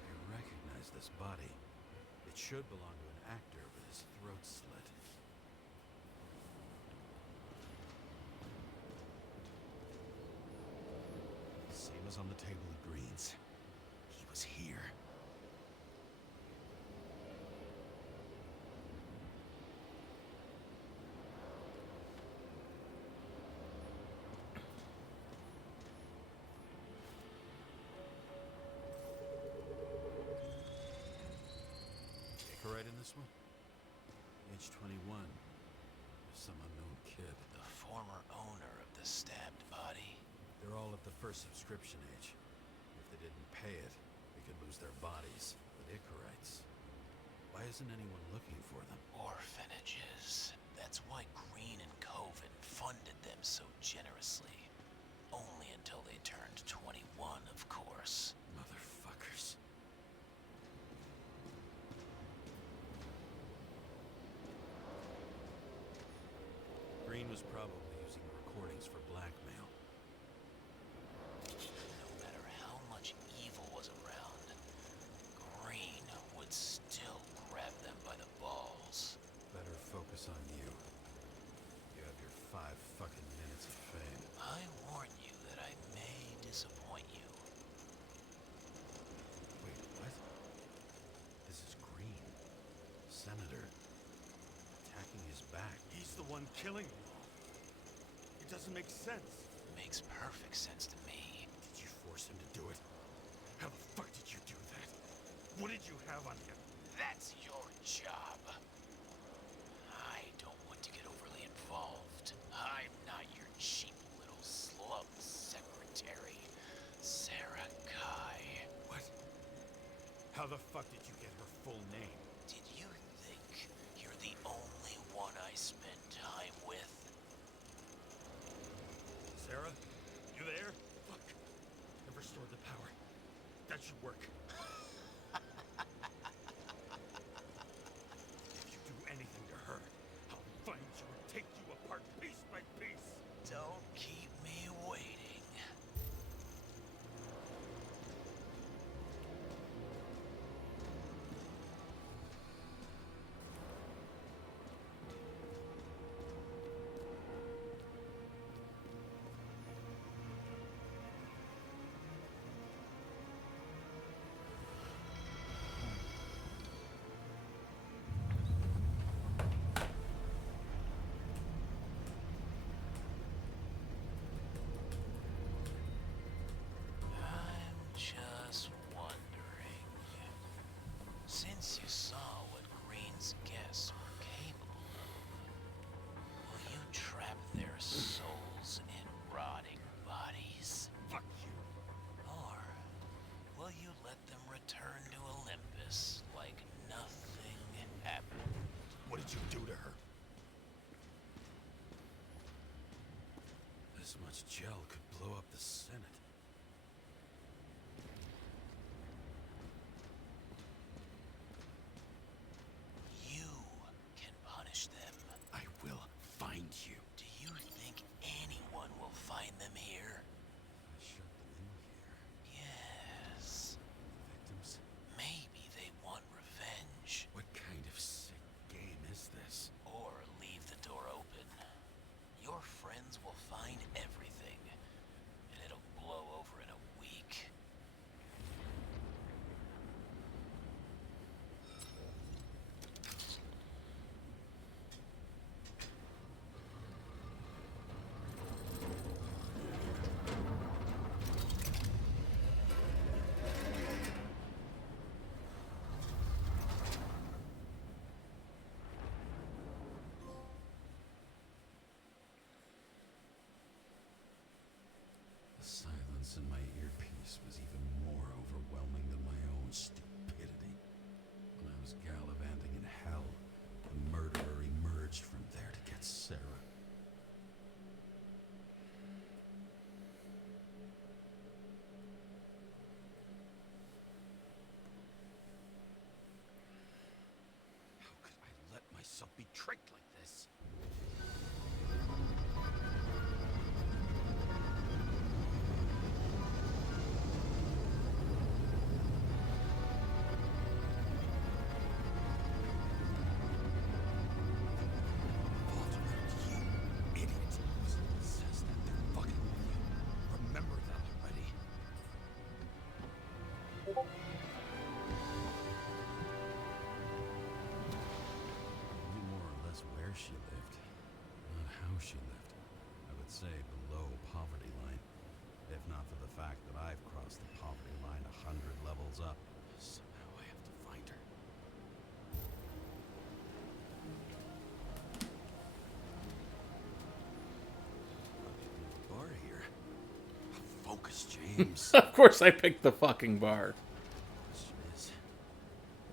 I recognize this body. It should belong to an actor with his throat slit. Same as on the table at Green's. He was here. Icarite in this one? Age 21. Some unknown kid. The former owner of the stabbed body. They're all at the first subscription age. If they didn't pay it, they could lose their bodies. But Icarites, why isn't anyone looking for them? Orphanages. That's why Green and Coven funded them so generously. Only until they turned 21, of course. Motherfuckers. Green was probably using the recordings for blackmail. No matter how much evil was around, Green would still grab them by the balls. Better focus on you. You have your 5 fucking minutes of fame. I warn you that I may disappoint you. Wait, what? This is Green. Senator. Attacking his back. He's the one killing me. It doesn't make sense. Makes perfect sense to me. Did you force him to do it? How the fuck did you do that? What did you have on him? That's your job. I don't want to get overly involved. I'm not your cheap little slum secretary, Sarah Kai. What? How the fuck did you get her full name? Did you think you're the only one I spend time with? Sarah? You there? Fuck. I've restored the power. That should work. If you do anything to her, I'll find you and take you apart piece by piece. Don't keep me waiting. This much gel could blow up the Senate. You can punish them. I will find you. Do you think anyone will find them here? I shut them in here. Yes. Victims? Maybe they want revenge. What kind of sick game is this? Or leave the door open. Your friends will find everything, and it'll blow over in a week. The silence in my earpiece was even more overwhelming than my own stupidity. When I was gallivanting in hell, the murderer emerged from there to get Sarah. How could I let myself be tricked like this? You idiot. Says that they're fucking with you. Remember that already. I knew more or less where she lived, not how she lived. I would say below poverty line, if not for the fact that I've crossed the poverty line 100 levels up. Somehow I have to find her. Bar here. Focus, James. Of course I picked the fucking bar. Question is,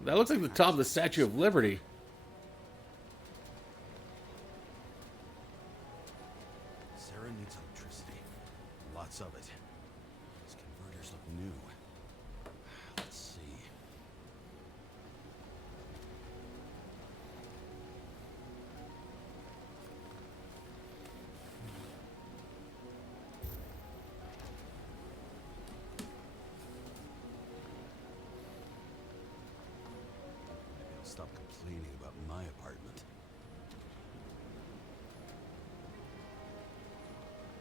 That looks like the top of the Statue of Liberty. Sarah needs electricity. Lots of it. These converters look new. Let's see. Maybe I'll stop complaining about my apartment.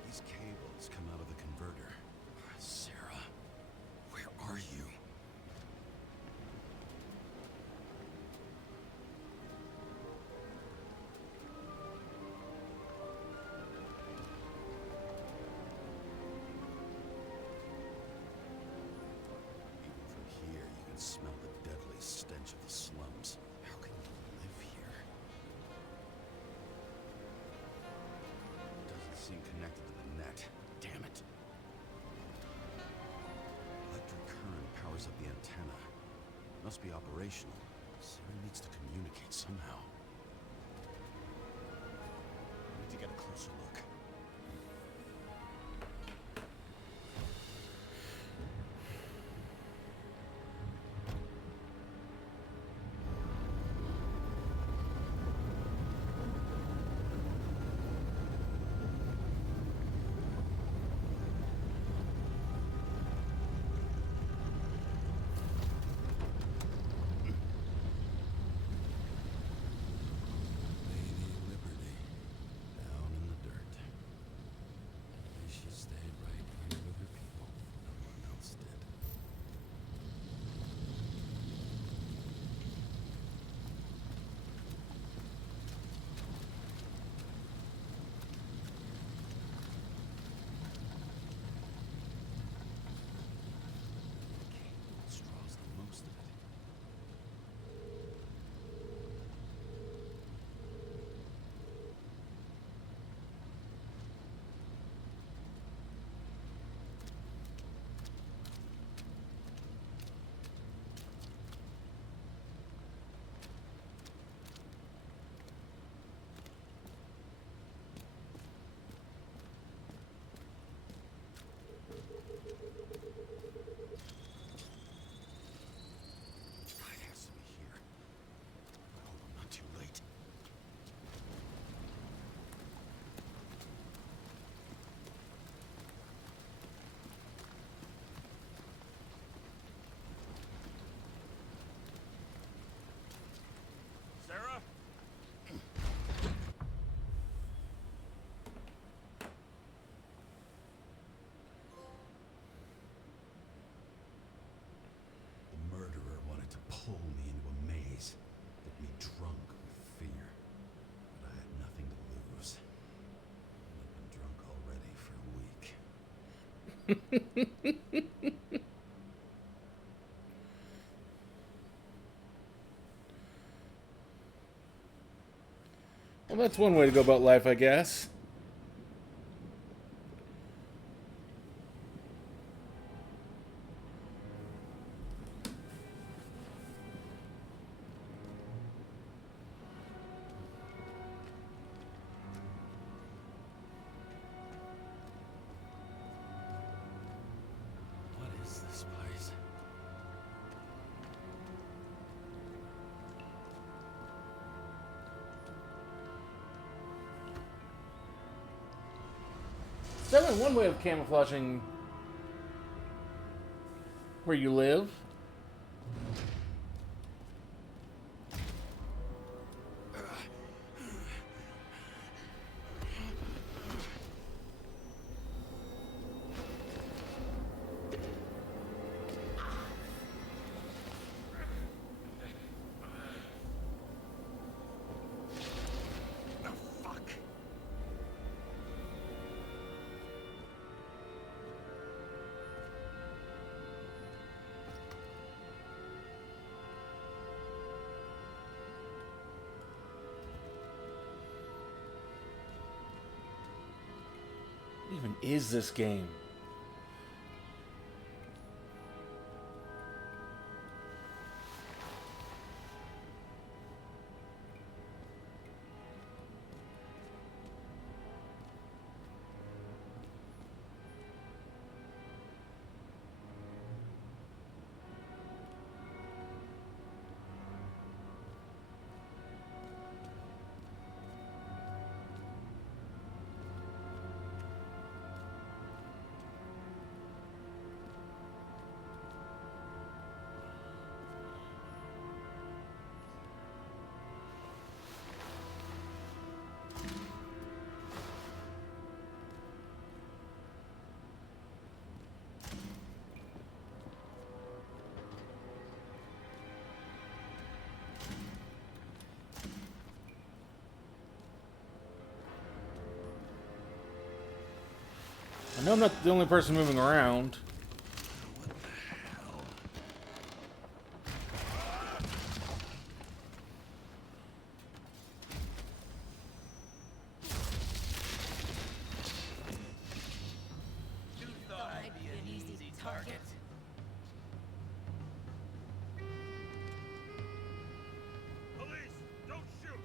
These cables come out of the converter. Sarah, where are you? Even from here, you can smell the deadly stench of the slums. How can you live here? Doesn't seem connected to the net. Damn it. Electric current powers up the antenna. Must be operational. Sarah needs to communicate somehow. I need to get a closer look. Well, that's one way to go about life, I guess. What is this place? It's definitely one way of camouflaging where you live. What even is this game? I know I'm not the only person moving around. You thought I'd be an easy target. Police, don't shoot!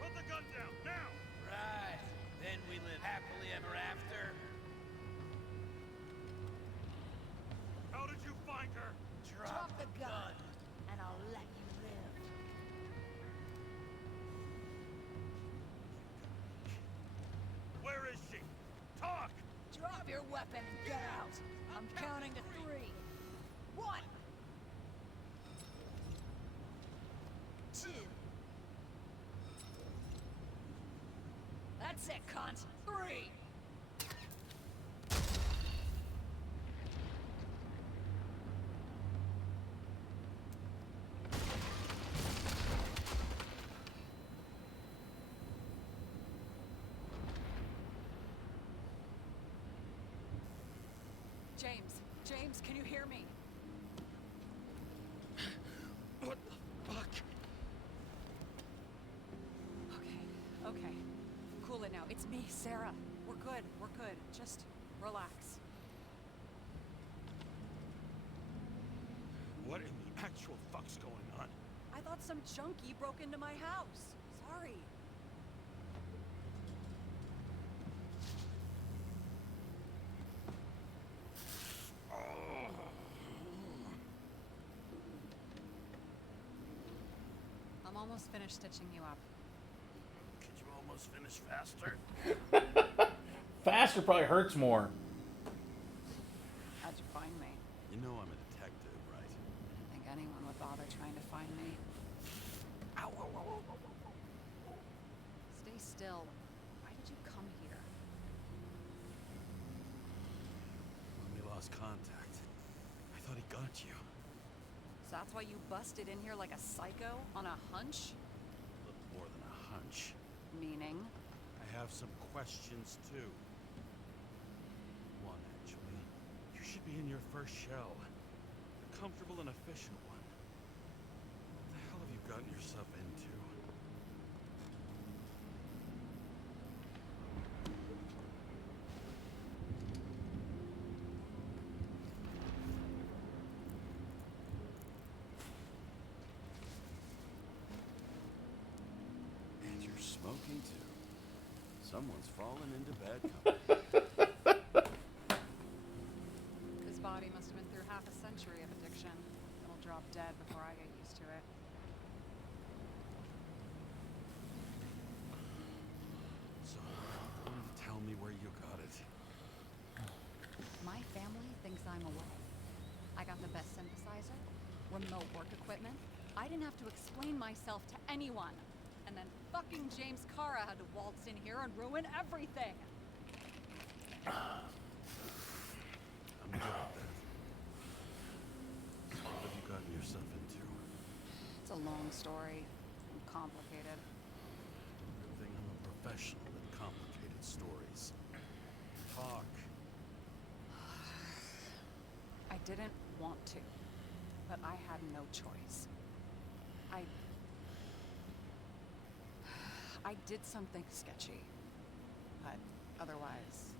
Put the gun down, now! Right. Then we live happily ever after. How did you find her? Drop the gun. and I'll let you live. Where is she? Talk! Drop your weapon and get out. I'm counting to 3. 1. 2. That's it, cunt. 3. James, can you hear me? What the fuck? Okay. Cool it now. It's me, Sarah. We're good. Just relax. What in the actual fuck's going on? I thought some junkie broke into my house. Sorry. I'm almost finished stitching you up. Could you almost finish faster? Faster probably hurts more. How'd you find me? You know I'm a detective, right? I didn't think anyone would bother trying to find me. Ow, ow, ow, ow, ow. Stay still. Why did you come here? When we lost contact, I thought he got you. So that's why you busted in here like a psycho on a hunch? A little more than a hunch. Meaning? I have some questions, too. One, actually. your first shell. A comfortable and efficient one. What the hell have you gotten yourself into? And you're smoking too. Someone's fallen into bad company. His body must have been through half a century of addiction. It'll drop dead before I get used to it. So, tell me where you got it. My family thinks I'm away. I got the best synthesizer, remote work equipment. I didn't have to explain myself to anyone. And then fucking James Kara had to waltz in here and ruin everything. I'm good at that. So what have you gotten yourself into? It's a long story. And complicated. Good thing I'm a professional at complicated stories. Talk. I didn't want to, but I had no choice. I did something sketchy, but otherwise...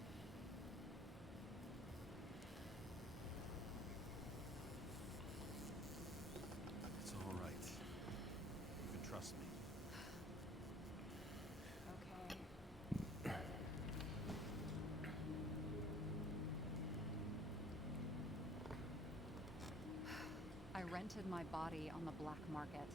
It's all right. You can trust me. Okay. I rented my body on the black market.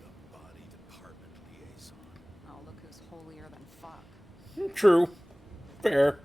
The body department liaison. Oh, look who's holier than fuck. True. Fair.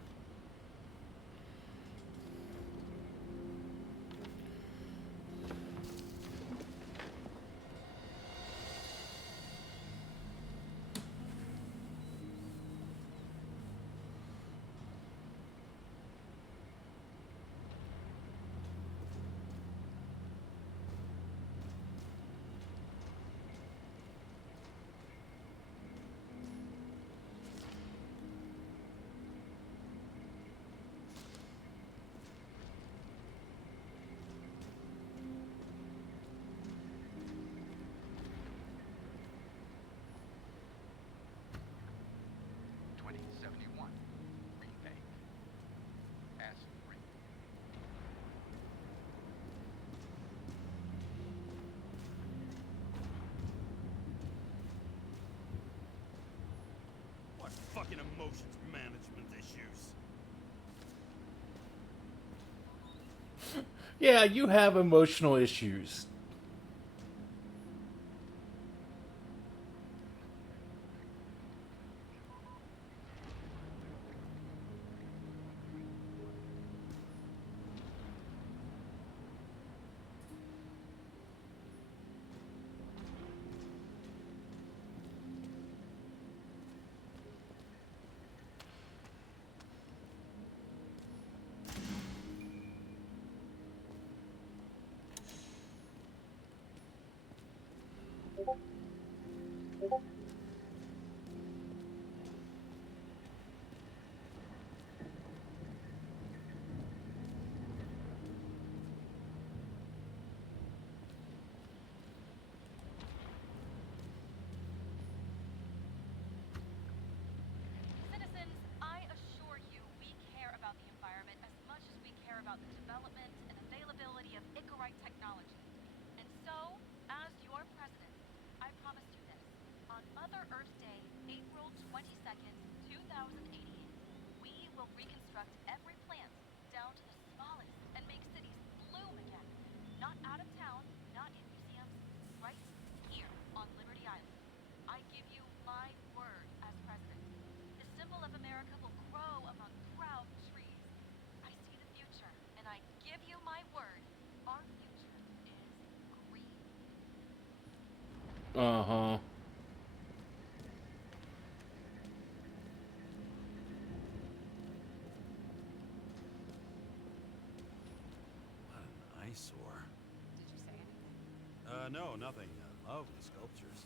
What fucking emotions management issues? Yeah, you have emotional issues. Citizens, I assure you we care about the environment as much as we care about the development and availability of Icarite technology. And so, as your president, I promise you this. On Mother Earth Day, April 22nd, 2088, we will reconstruct every plant down to the smallest and make cities bloom again. Not out of town, not in museums, right here on Liberty Island. I give you my word as president. The symbol of America will grow among proud trees. I see the future, and I give you my word. Our future is green. Uh-huh. What an eyesore. Did you say anything? No, nothing. Lovely sculptures.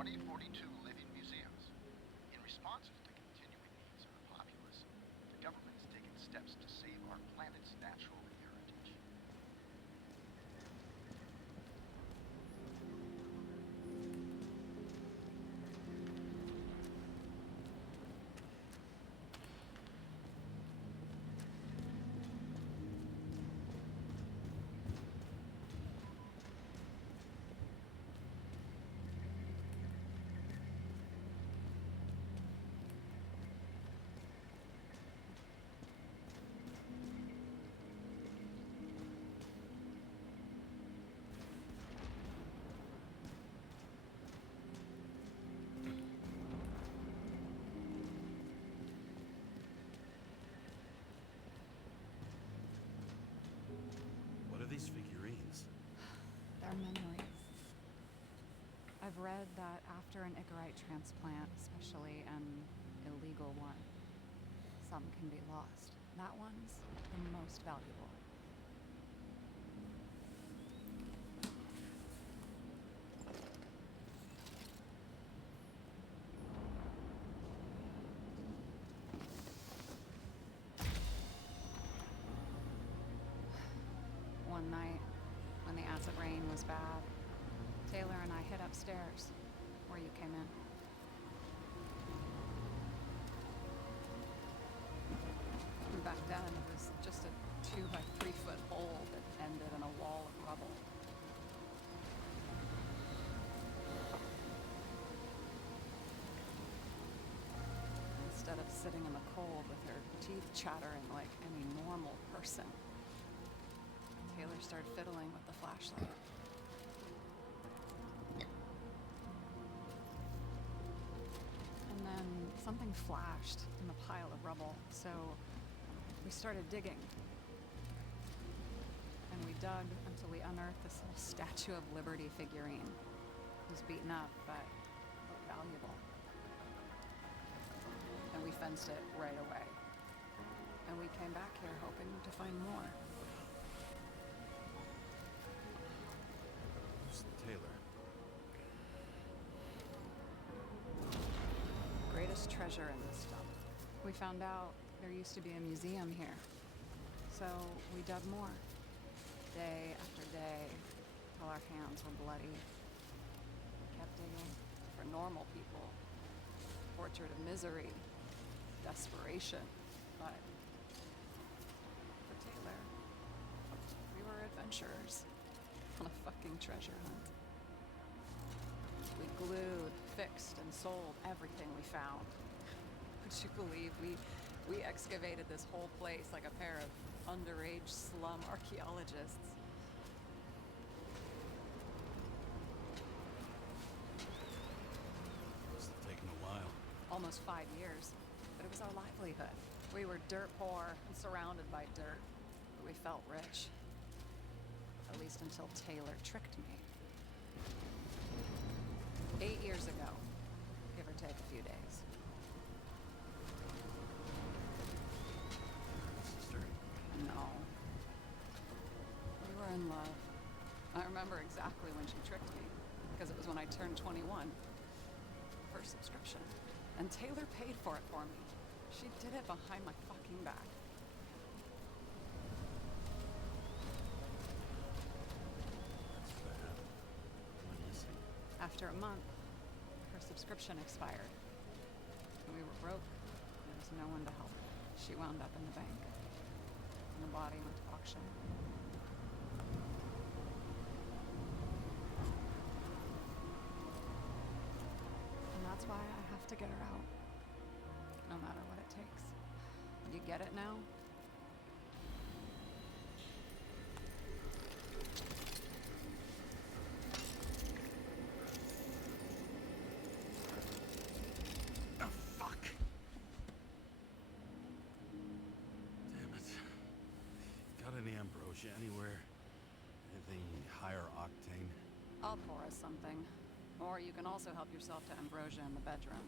2042 living museums. In response to the continuing needs of the populace, the government has taken steps to save our planet's natural heritage. What are these figurines? They're memories. I've read that after an Icarite transplant, especially an illegal one, some can be lost. That one's the most valuable. One night, when the acid rain was bad, Taylor and I hid upstairs, where you came in. And back then, it was just a 2 by 3 foot hole that ended in a wall of rubble. Instead of sitting in the cold with her teeth chattering like any normal person, Taylor started fiddling with the flashlight. And then something flashed in the pile of rubble, so we started digging. And we dug until we unearthed this little Statue of Liberty figurine. It was beaten up, but looked valuable. And we fenced it right away. And we came back here hoping to find more. Taylor. Greatest treasure in this dump. We found out there used to be a museum here. So we dug more. Day after day, till our hands were bloody. We kept digging for normal people. Portrait of misery. Desperation. But for Taylor, we were adventurers on a fucking treasure hunt. We glued, fixed, and sold everything we found. Would you believe we excavated this whole place like a pair of underage slum archaeologists? Must have taken a while. Almost 5 years, but it was our livelihood. We were dirt poor and surrounded by dirt, but we felt rich. At least until Taylor tricked me. 8 years ago, give or take a few days. Sister? No. We were in love. I remember exactly when she tricked me, because it was when I turned 21. First subscription. And Taylor paid for it for me. She did it behind my fucking back. After a month, her subscription expired. And we were broke. There was no one to help. She wound up in the bank. And the body went to auction. And that's why I have to get her out. No matter what it takes. You get it now? Any ambrosia anywhere? Anything higher octane? I'll pour us something. Or you can also help yourself to ambrosia in the bedroom.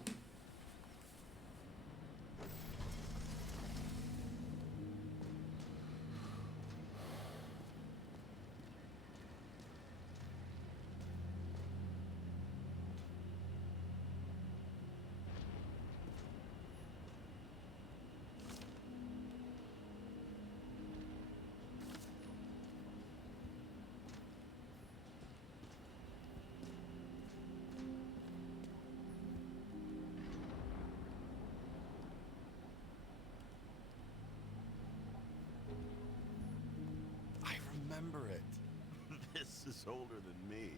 This is older than me.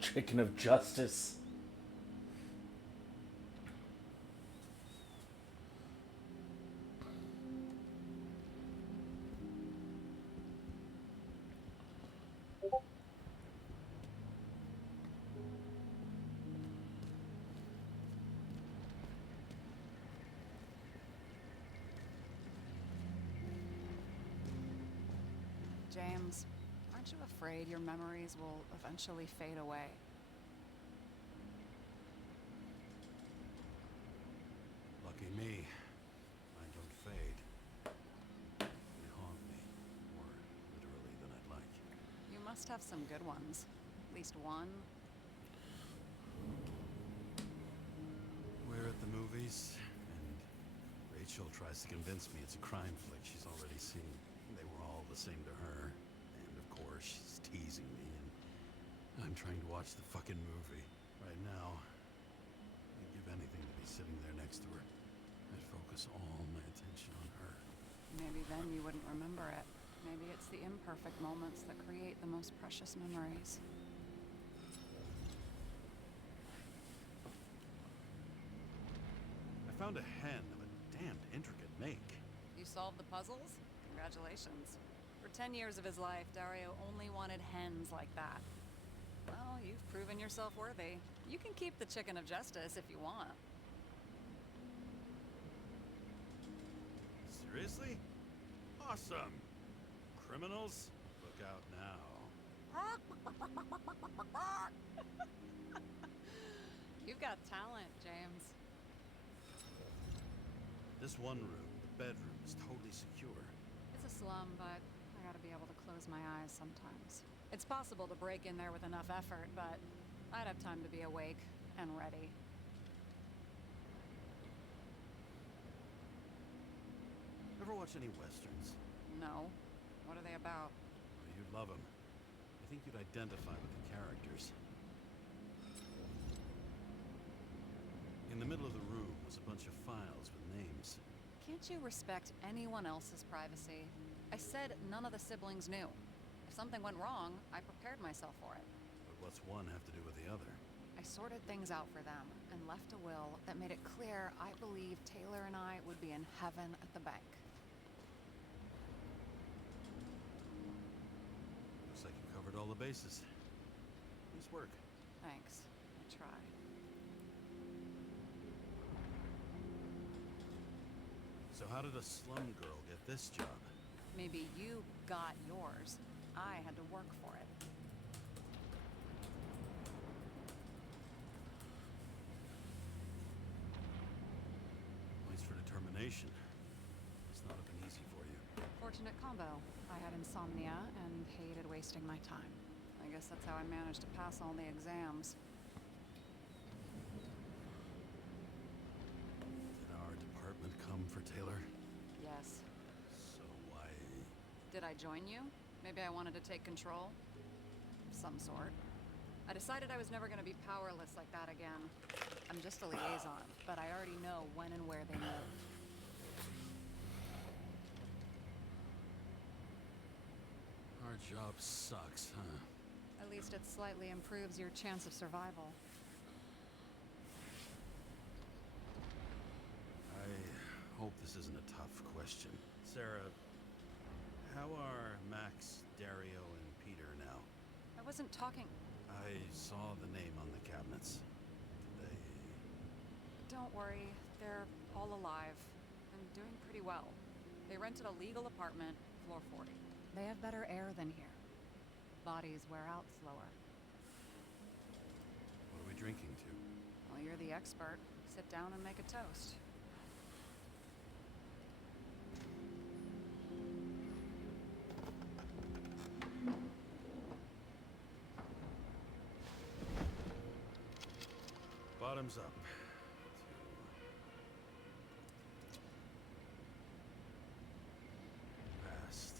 Chicken of justice. James, aren't you afraid your memories will eventually fade away? Lucky me. Mine don't fade. They haunt me, more literally than I'd like. You must have some good ones. At least one. We're at the movies, and Rachel tries to convince me it's a crime flick she's already seen. They were all the same to her, and of course she's teasing me, and I'm trying to watch the fucking movie. Right now, I'd give anything to be sitting there next to her. I'd focus all my attention on her. Maybe then you wouldn't remember it. Maybe it's the imperfect moments that create the most precious memories. I found a hen of a damned intricate make. You solved the puzzles? Congratulations. For 10 years of his life, Dario only wanted hens like that. Well, you've proven yourself worthy. You can keep the chicken of justice if you want. Seriously? Awesome! Criminals, look out now. You've got talent, James. This one room, the bedroom, is totally secure. It's a slum, but I gotta be able to close my eyes sometimes. It's possible to break in there with enough effort, but I'd have time to be awake and ready. watch any westerns? No. What are they about? Well, you'd love them. I think you'd identify with the characters. In the middle of the room was a bunch of files with names. Can't you respect anyone else's privacy? I said none of the siblings knew. If something went wrong, I prepared myself for it. But what's one have to do with the other? I sorted things out for them and left a will that made it clear I believed Taylor and I would be in heaven at the bank. Looks like you covered all the bases. Nice work. Thanks. I tried. So how did a slum girl get this job? Maybe you got yours. I had to work for it. Points for determination. It's not looking easy for you. Fortunate combo. I had insomnia and hated wasting my time. I guess that's how I managed to pass all the exams. Did our department come for Taylor? Yes. So why... Did I join you? Maybe I wanted to take control? Some sort. I decided I was never going to be powerless like that again. I'm just a liaison, but I already know when and where they live. Our job sucks, huh? At least it slightly improves your chance of survival. I hope this isn't a tough question. Sarah, how are Max, Dario, and Peter now? I wasn't talking... I saw the name on the cabinets. Did they... Don't worry, they're all alive and doing pretty well. They rented a legal apartment, floor 40. They have better air than here. Bodies wear out slower. What are we drinking to? Well, you're the expert. Sit down and make a toast. Bottoms up. Past.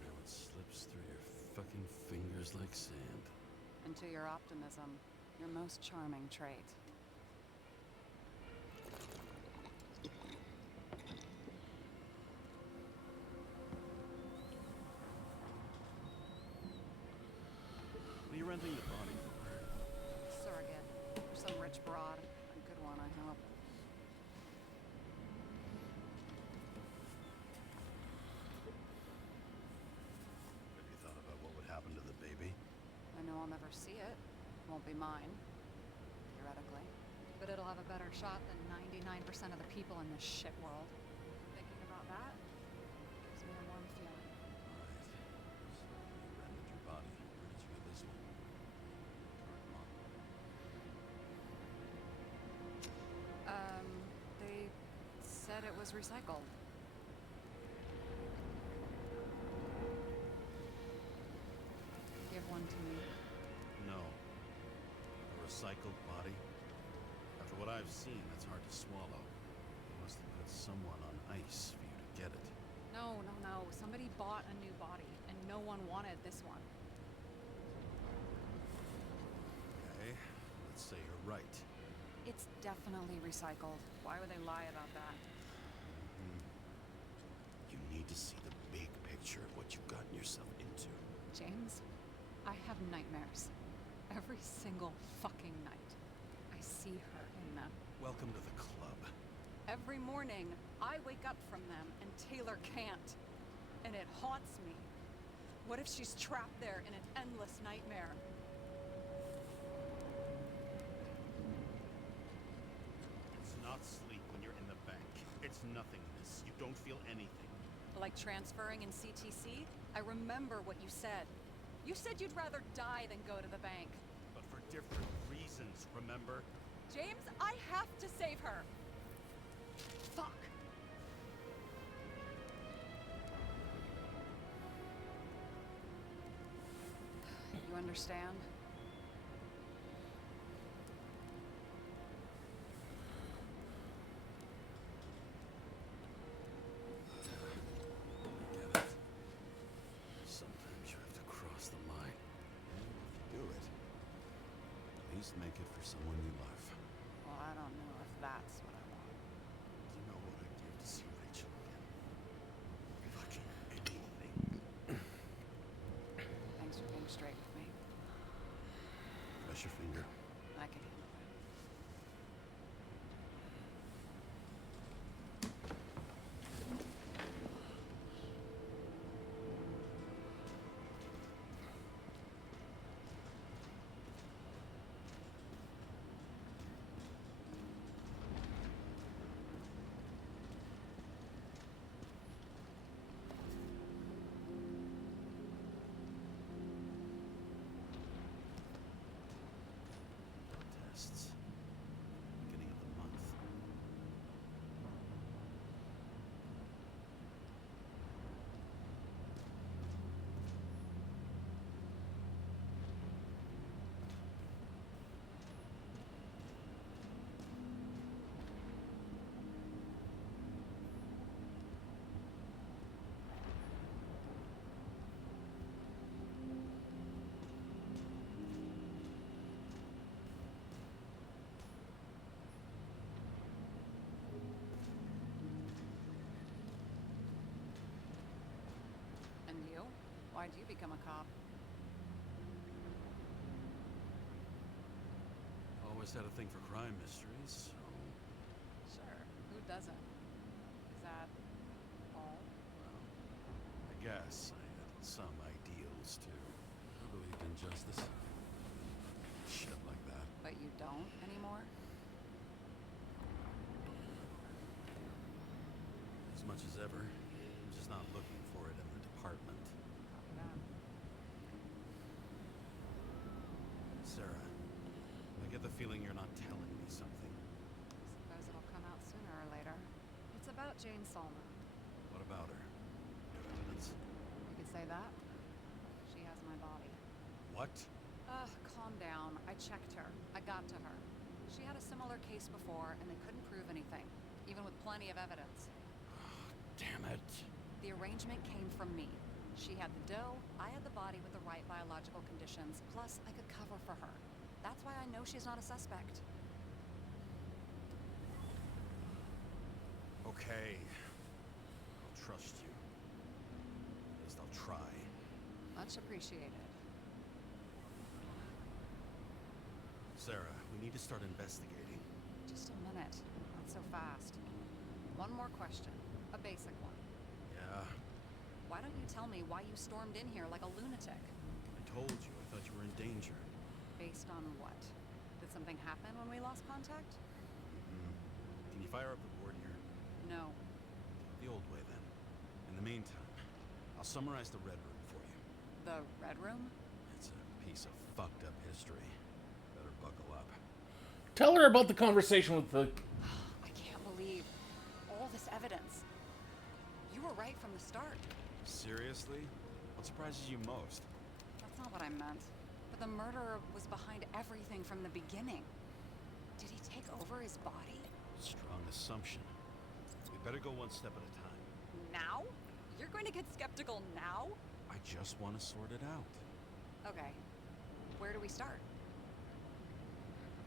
Now it slips through your fucking fingers like sand. And to your optimism, your most charming trait. What are you renting the body for? Surrogate. For some rich broad. A good one, I hope. Have you thought about what would happen to the baby? I know I'll never see it. Won't be mine. Theoretically. But it'll have a better shot than 99% of the people in this shit world. Thinking about that gives me a warm feeling. Right. So you rented your body. Where did you get this one? They said it was recycled. Give one to me. No. A recycled body? After what I've seen, that's hard to swallow. They must have put someone on ice for you to get it. No. Somebody bought a new body, and no one wanted this one. Okay, let's say you're right. It's definitely recycled. Why would they lie about that? You need to see the big picture of what you've gotten yourself into. James, I have nightmares. Every single fucking night. I see her in them. Welcome to the club. Every morning, I wake up from them and Taylor can't. And it haunts me. What if she's trapped there in an endless nightmare? It's not sleep when you're in the bank. It's nothingness. You don't feel anything. Like transferring in CTC? I remember what you said. You said you'd rather die than go to the bank. But for different reasons, remember? James, I have to save her. Fuck. You understand? Just make it for someone you love. Well, I don't know if that's what I want. You know what I'd give to see Rachel again? Fucking anything. Thanks for being straight with me. Press your finger. I can handle it. Tests. Beginning of the month. And you? Why'd you become a cop? Always had a thing for crime mysteries, so... Sure. Who doesn't? Is that all? Well, I guess I had some ideals, too. I believed in justice. Shit like that. But you don't anymore? As much as ever. I'm just not looking for it in the department. Copy that. Sarah, I get the feeling you're not telling me something. Suppose it'll come out sooner or later. It's about Jane Salma. What about her? No evidence? You could say that. She has my body. What? Calm down. I checked her. I got to her. She had a similar case before, and they couldn't prove anything, even with plenty of evidence. Damn it. The arrangement came from me. She had the dough, I had the body with the right biological conditions, plus I could cover for her. That's why I know she's not a suspect. Okay. I'll trust you. At least I'll try. Much appreciated. Sarah, we need to start investigating. Just a minute. Not so fast. One more question. A basic one. Yeah, Why don't you tell me why you stormed in here like a lunatic? I told you. I thought you were in danger. Based on what? Did something happen when we lost contact? Can you fire up the board here? No. The old way, then. In the meantime, I'll summarize the Red Room for you. The Red Room? It's a piece of fucked up history. Better buckle up. Tell her about the conversation with the... I can't believe all this evidence. You were right from the start. Seriously? What surprises you most? That's not what I meant. But the murderer was behind everything from the beginning. Did he take over his body? Strong assumption. We better go one step at a time. Now? You're going to get skeptical now? I just want to sort it out. Okay. Where do we start?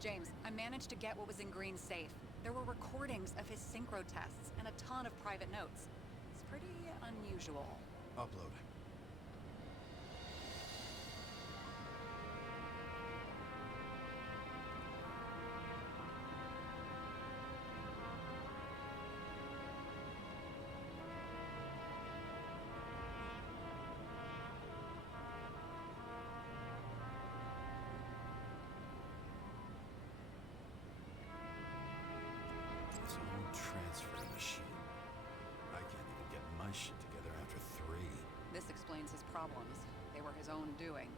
James, I managed to get what was in Green's safe. There were recordings of his synchro tests and a ton of private notes. It's pretty unusual. Upload. Zone transfer machine. I can't even get my shit together after 3. This explains his problems. They were his own doing.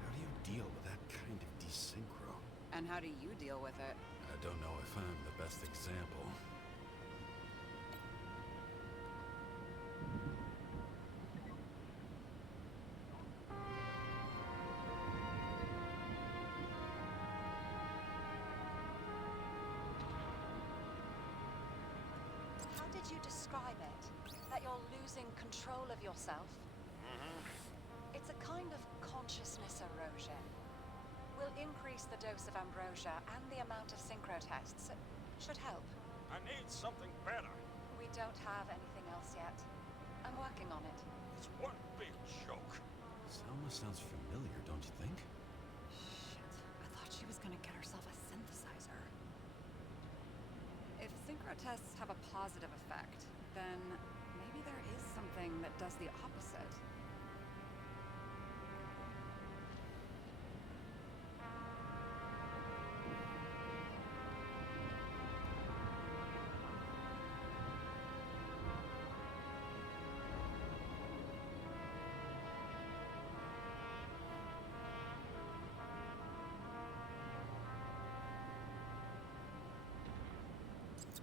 How do you deal with that kind of desynchro? And how do you deal with it? I don't know if I'm the best example. How did you describe it? That you're losing control of yourself? It's a kind of consciousness erosion. will increase the dose of ambrosia and the amount of synchro tests. It should help. I need something better. We don't have anything else yet. I'm working on it. It's one big joke. Selma sounds familiar, don't you think? Shit. I thought she was gonna get herself a synthesizer. If synchro tests have a positive effect, then maybe there is something that does the opposite.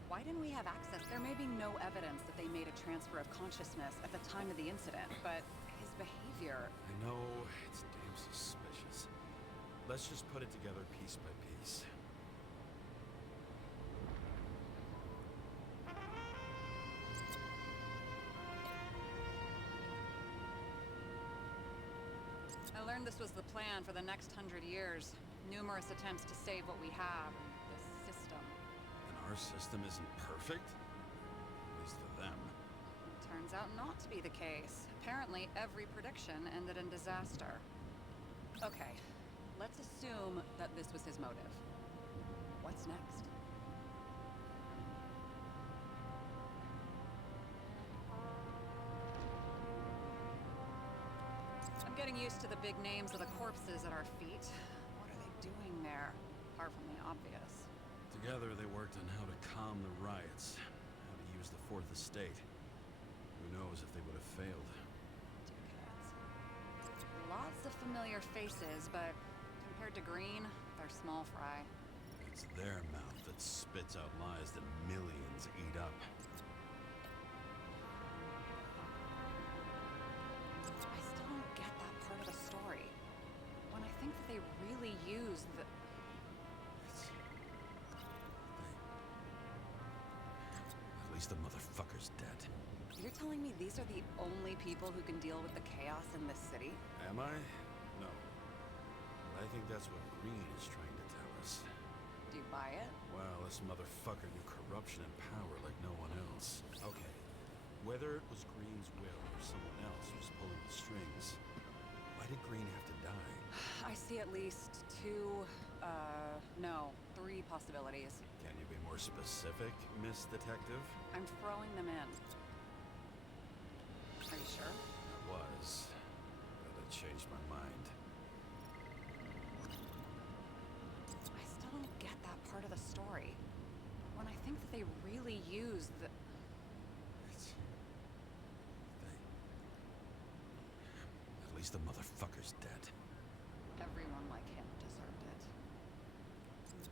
Why didn't we have access? There may be no evidence that they made a transfer of consciousness at the time of the incident, but his behavior... I know, it's damn suspicious. Let's just put it together piece by piece. I learned this was the plan for the next 100 years. Numerous attempts to save what we have in this system. And our system isn't perfect? At least for them. Turns out not to be the case. Apparently, every prediction ended in disaster. Okay, let's assume that this was his motive. What's next? I'm getting used to the big names of the corpses at our feet. What are they doing there? Apart from the obvious. Together they worked on how to calm the riots, how to use the Fourth Estate. Who knows if they would have failed. Dickheads. Lots of familiar faces, but compared to Green, they're small fry. It's their mouth that spits out lies that millions eat up. I still don't get that part of the story. When I think that they really use the... At least the motherfucker's dead. You're telling me these are the only people who can deal with the chaos in this city? Am I? No. But I think that's what Green is trying to tell us. Do you buy it? Well, this motherfucker knew corruption and power like no one else. Okay. Whether it was Green's will or someone else who's pulling the strings, why did Green have to die? I see at least three possibilities. Can you be more specific, Miss Detective? I'm throwing them in. Are you sure? I was. But I changed my mind. I still don't get that part of the story. When I think that they really use the... At least the motherfucker's dead. Everyone like him deserved it.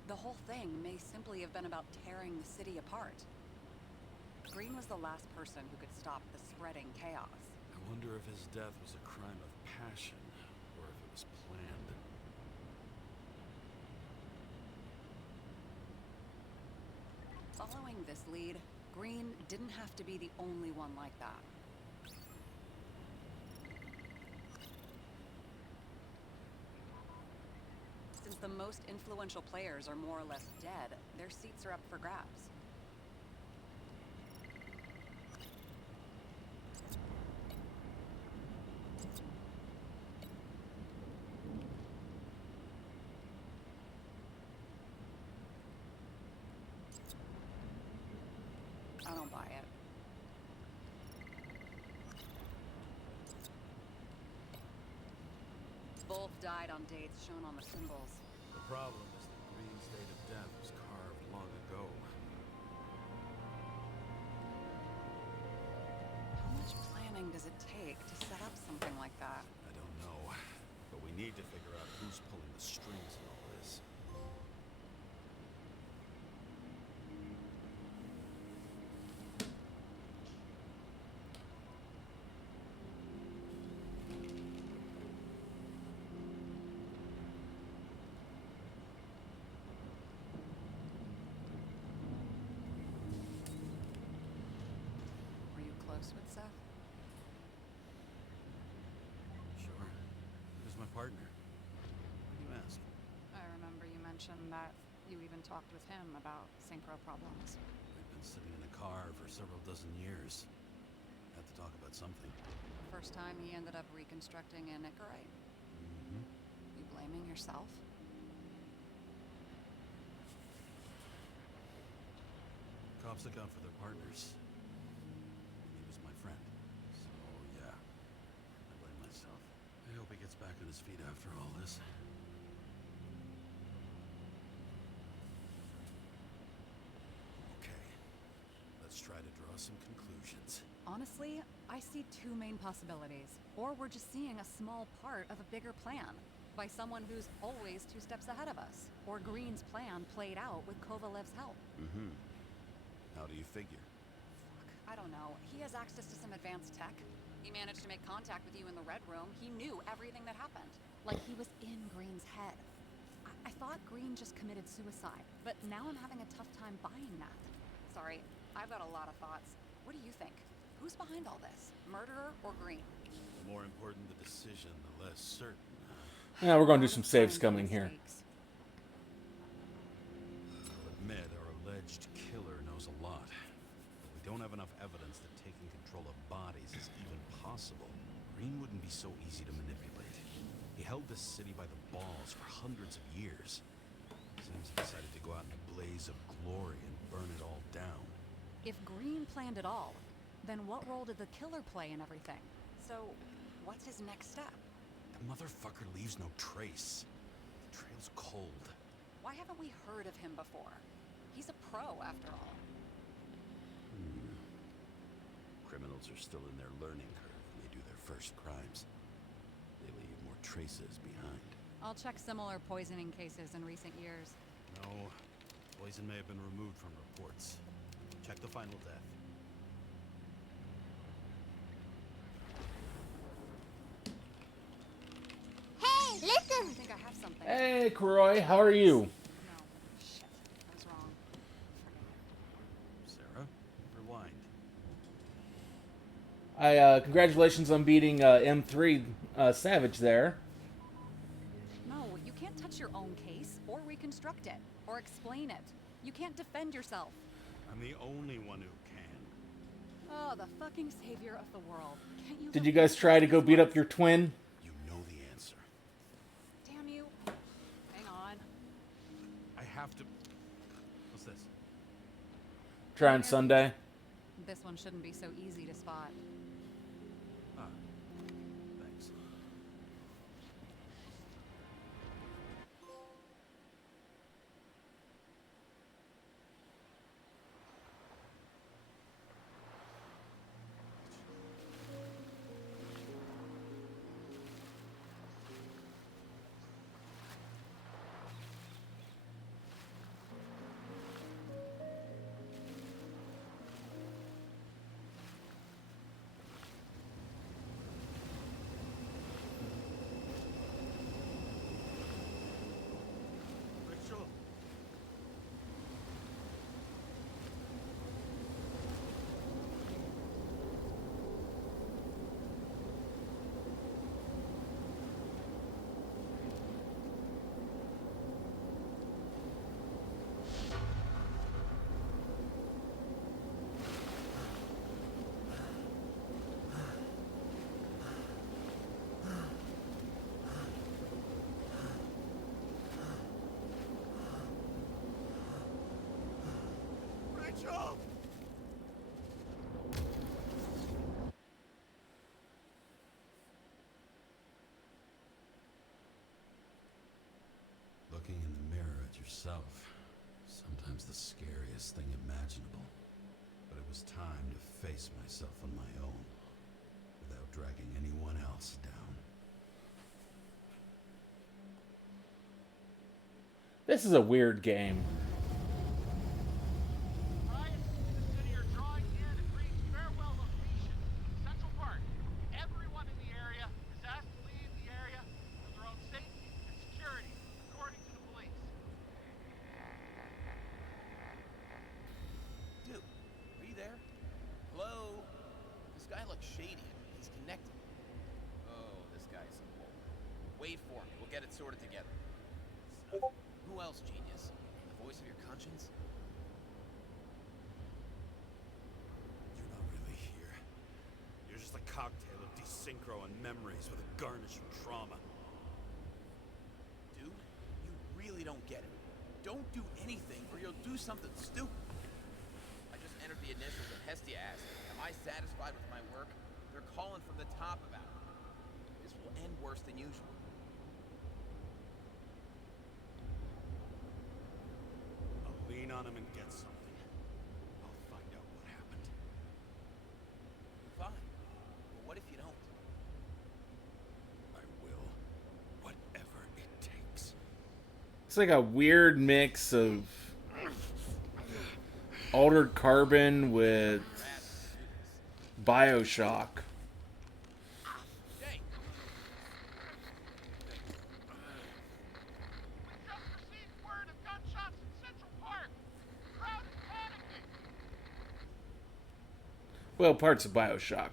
The whole thing may simply have been about tearing the city apart. Green was the last person who could stop the spreading chaos. I wonder if his death was a crime of passion, or if it was planned. Following this lead, Green didn't have to be the only one like that. Since the most influential players are more or less dead, their seats are up for grabs. I don't buy it. Both died on dates shown on the symbols. The problem is that Green's date of death was carved long ago. How much planning does it take to set up something like that? I don't know, but we need to figure out who's pulling the strings in all this. Were you close with Seth? Sure. Who's my partner? What do you ask? mention that you even talked with him about synchro problems. We've been sitting in a car for several dozen years. Had to talk about something. First time he ended up reconstructing an Icarite? Mm-hmm. You blaming yourself? Cops look out for their partners. He was my friend. So, yeah. I blame myself. I hope he gets back on his feet after all this. Okay. Let's try to draw some conclusions. Honestly, I see two main possibilities. Or we're just seeing a small part of a bigger plan by someone who's always 2 steps ahead of us. Or Green's plan played out with Kovalev's help. Mm-hmm. How do you figure? Fuck, I don't know. He has access to some advanced tech. He managed to make contact with you in the Red Room. He knew everything that happened. Like he was in Green's head. I thought Green just committed suicide, but now I'm having a tough time buying that. Sorry, I've got a lot of thoughts. What do you think? Who's behind all this? Murderer or Green? The more important the decision, the less certain. Yeah, we're going to do some save scumming here. I'll admit our alleged killer knows a lot. But we don't have enough evidence that taking control of bodies is even possible. Green wouldn't be so easy to manipulate. He held this city by the balls for hundreds of years. Seems he decided to go out in a blaze of glory and burn it all down. If Green planned it all, then what role did the killer play in everything? So, what's his next step? The motherfucker leaves no trace. The trail's cold. Why haven't we heard of him before? He's a pro, after all. Criminals are still in their learning curve when they do their first crimes. They leave more traces behind. I'll check similar poisoning cases in recent years. No, poison may have been removed from reports. Check the final death. Hey, listen! I think I have something. Hey, Kroy, how are you? No. Shit. I was wrong. Sarah, rewind. Congratulations on beating M3 Savage there. No, you can't touch your own case, or reconstruct it, or explain it. You can't defend yourself. I'm the only one who can. Oh, the fucking savior of the world. Can't you Did you guys try to go beat up your twin? You know the answer. Damn you. Hang on. I have to... What's this? Trying Sunday. This one shouldn't be so easy to spot. Ah, thanks. Rachel! Rachel! Looking in the mirror at yourself, sometimes the scariest thing imaginable. But it was time to face myself on my own, without dragging anyone else down. This is a weird game. Ryan, the city are drawing near the Green's farewell location, Central Park. Everyone in the area is asked to leave the area for their own safety and security, according to the police. Dude, are you there? Hello? This guy looks shady. He's connected. Oh, this guy's a bull. Wait for me. We'll get it sorted together. Who else, genius? The voice of your conscience? You're not really here. You're just a cocktail of desynchro and memories with a garnish of trauma. Dude, you really don't get it. Don't do anything or you'll do something stupid. I just entered the initials and Hestia asked, am I satisfied with my work? They're calling from the top about it. This will end worse than usual. I'll lean on him and get something. I'll find out what happened. Fine. But what if you don't? I will. Whatever it takes. It's like a weird mix of Altered Carbon with Bioshock. Jay! We just received word of gunshots in Central Park. The crowd is panicking. Well, parts of Bioshock.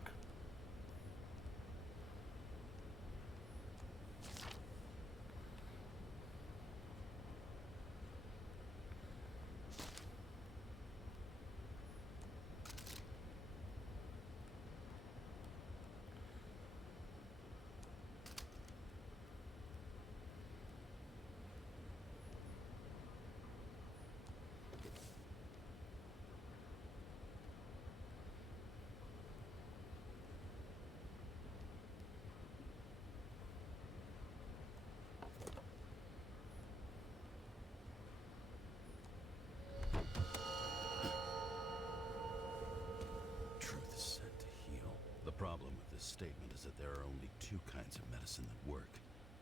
Truth is said to heal. The problem with this statement is that there are only two kinds of medicine that work.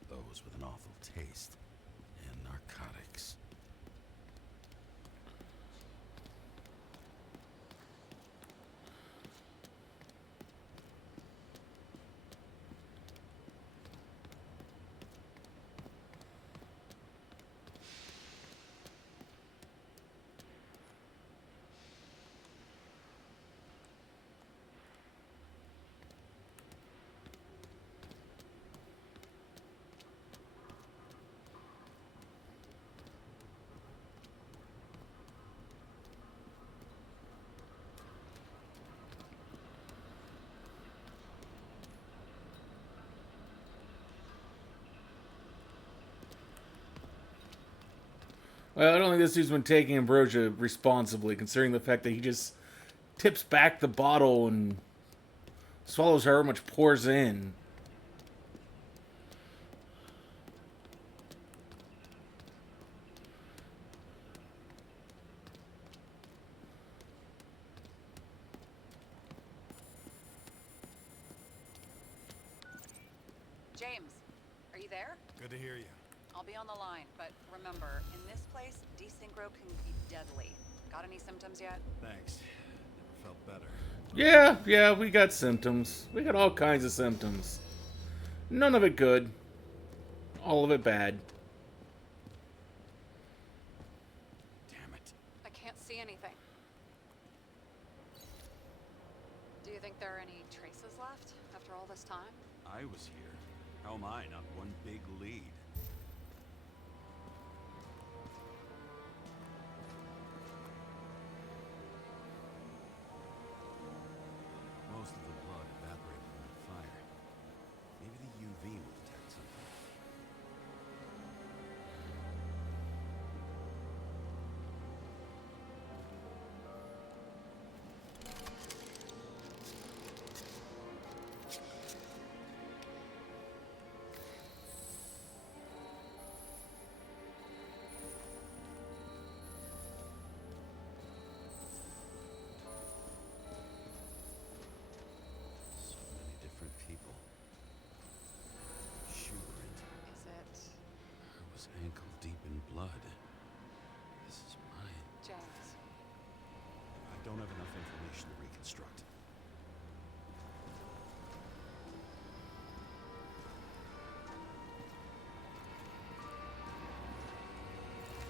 Those with an awful taste and narcotics. Well, I don't think this dude's been taking ambrosia responsibly, considering the fact that he just tips back the bottle and swallows however much pours in. James, are you there? Good to hear you. I'll be on the line, but remember, in this place, desynchro can be deadly. Got any symptoms yet? Thanks. Never felt better. Yeah, we got symptoms. We got all kinds of symptoms. None of it good. All of it bad. Damn it. I can't see anything. Do you think there are any traces left after all this time? I was here. How am I not one big lead? Most of the blood evaporated in the fire. Maybe the UV will detect something. So many different people. Schubert. Is it I was ankle deep in blood. This is mine. James? I don't have enough information to reconstruct.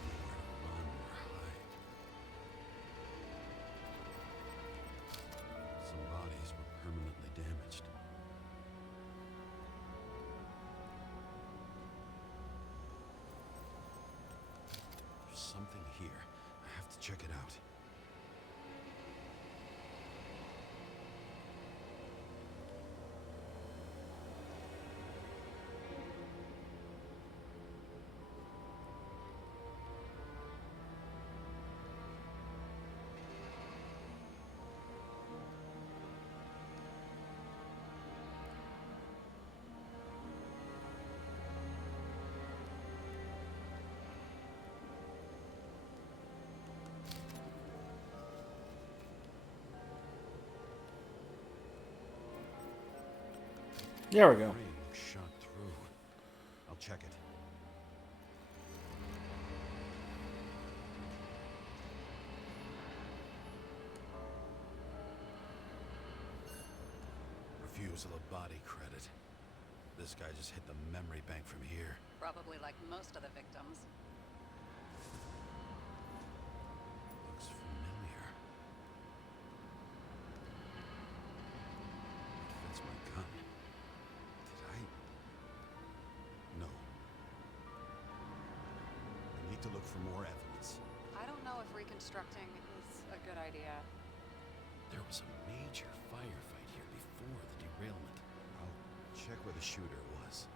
Nowhere to run or hide. Some bodies were permanently damaged. There we go. Frame was shot through. I'll check it. Refusal of body credit. This guy just hit the memory bank from here. Probably like most of the victims. Looks familiar. It fits my gun. Did I? No. I need to look for more evidence. I don't know if reconstructing is a good idea. There was a major firefight here before the derailment. I'll check where the shooter was.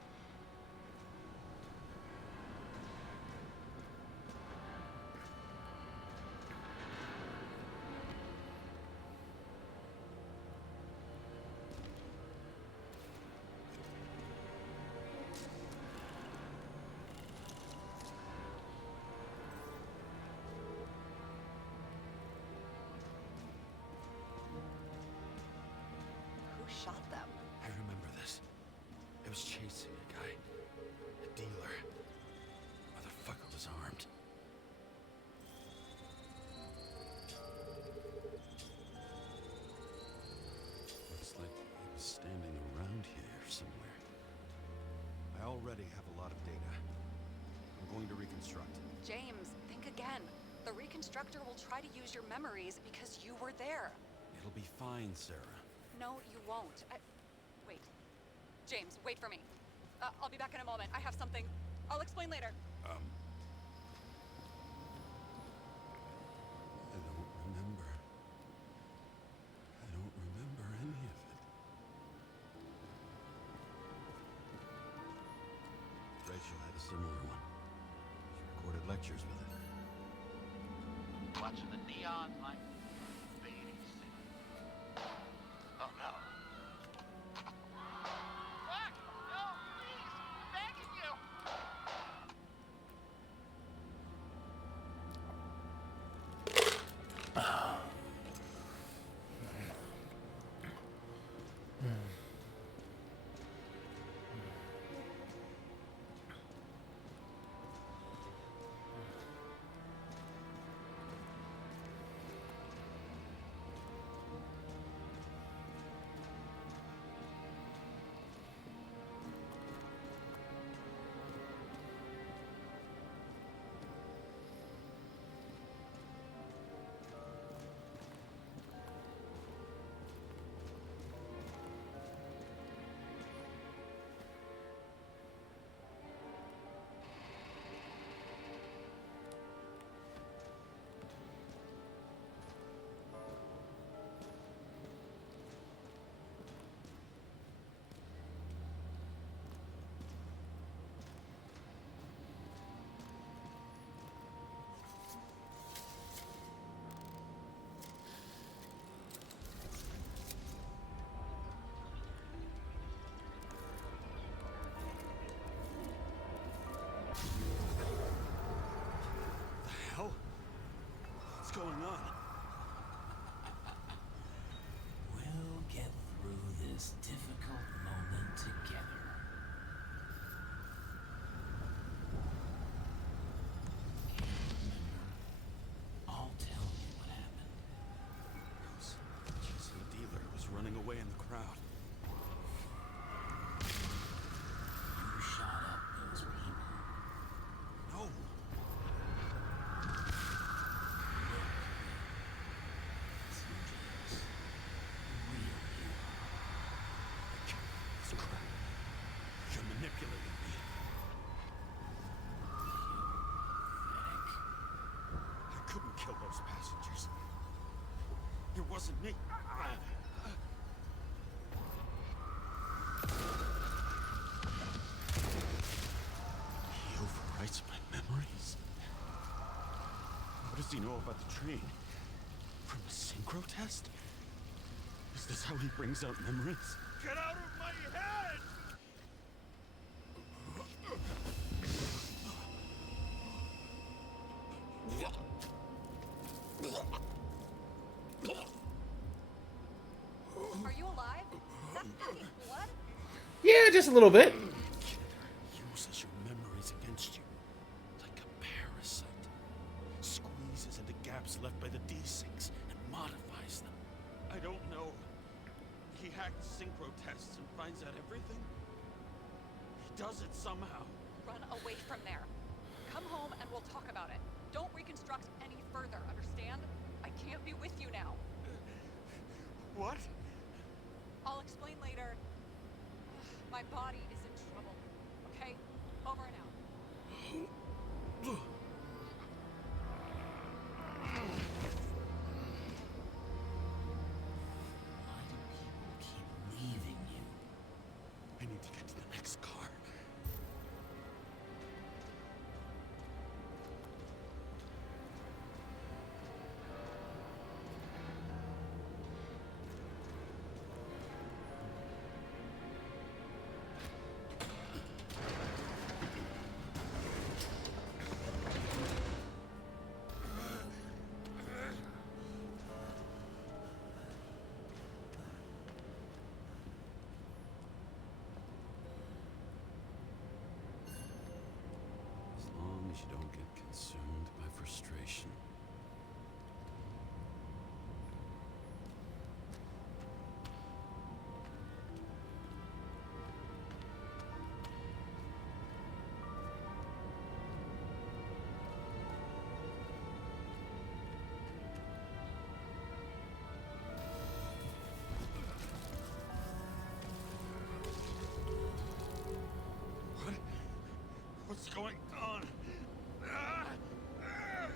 Who shot them? I remember this. It was chasing a guy. A dealer. Motherfucker was armed. Looks like he was standing around here somewhere. I already have a lot of data. I'm going to reconstruct. James, think again. The reconstructor will try to use your memories because you were there. It'll be fine, Sarah. No, you won't. Wait. James, wait for me. I'll be back in a moment. I have something. I'll explain later. I don't remember. I don't remember any of it. Rachel had a similar one. She recorded lectures with it. Watching the neon light fading. Oh no. Fuck! No, please! I'm begging you! What's going on? We'll get through this difficult moment together. Can't remember. I'll tell you what happened. It was just a dealer who was running away in the crowd. You shot up those people. No! It's crap. You're manipulating me. I couldn't kill those passengers. It wasn't me. He overwrites my memories. What does he know about the train? From a synchro test? Is this how he brings out memories? Get out of my head! Are you alive? Is that fucking blood? Yeah, just a little bit. Uses your memories against you like a parasite. Squeezes into gaps left by the D6 and modifies them. I don't know. He hacked synchro tests and finds out everything. He does it somehow. Run away from there. Come home and we'll talk about it. Don't reconstruct any further, understand? I can't be with you now. What? I'll explain later. My body is in trouble. Okay? Over and out. Why do people keep leaving you? I need to get to the next car. As long as you don't get consumed by frustration. What's going on? Ah! Ah!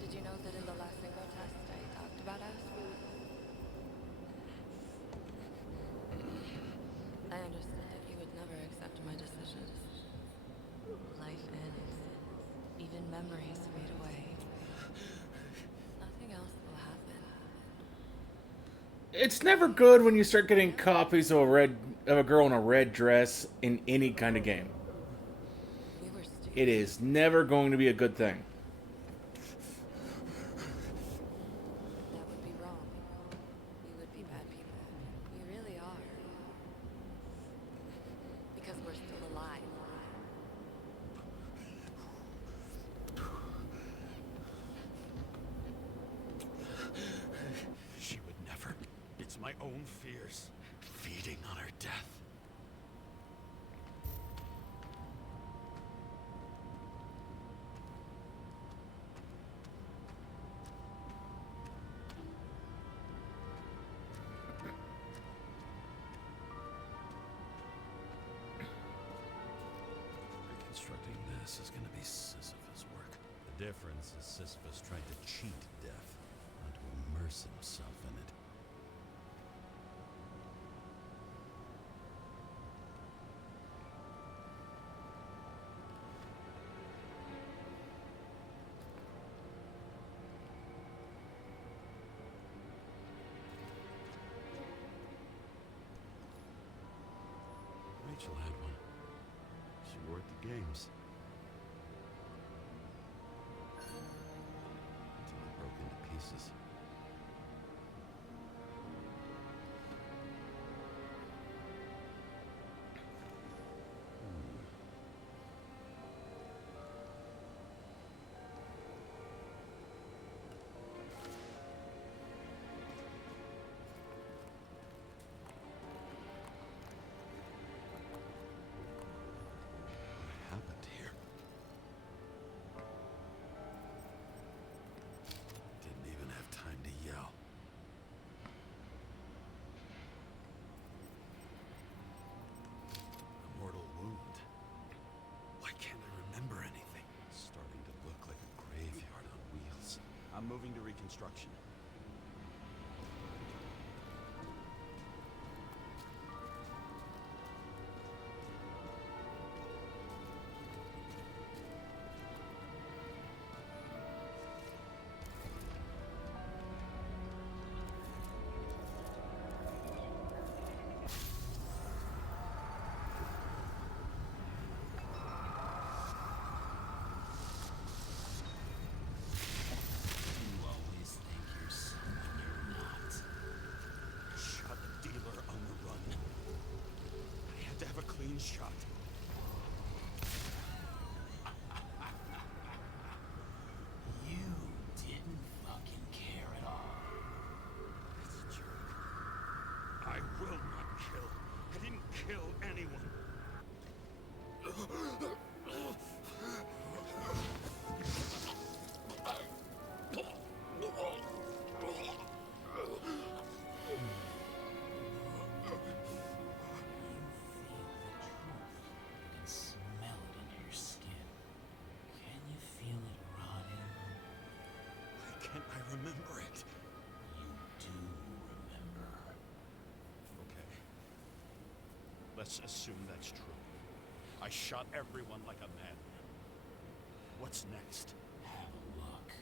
Did you know that in the last synchro test I talked about us? I understood that you would never accept my decisions. Life ends. Even memories fade away. Nothing else will happen. It's never good when you start getting copies of a girl in a red dress in any kind of game. We were stupid. It is never going to be a good thing. That would be wrong. We would be bad people. We really are. Because we're still alive. She would never. It's my own fears feeding on her death. Reconstructing this is going to be Sisyphus work. The difference is Sisyphus tried to cheat death, not to immerse himself in it. Rachel had one. She wore it to games. Until it broke into pieces. What happened here? Didn't even have time to yell. A mortal wound. Why can't I remember anything? It's starting to look like a graveyard on wheels. I'm moving to reconstruction. You always think remember it. You do remember. Okay. Let's assume that's true. I shot everyone like a madman. What's next? Have a look.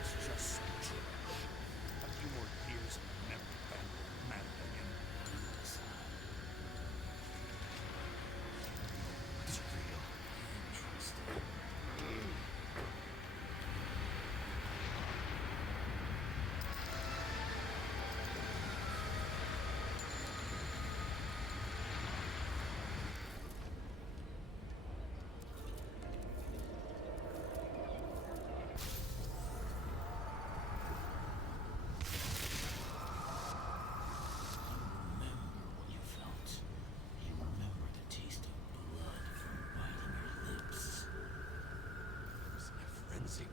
It's just some trash. A few more years of memory bank will matter to him. It's real. Remember what you felt. You remember the taste of blood from biting your lips. I was in a frenzy.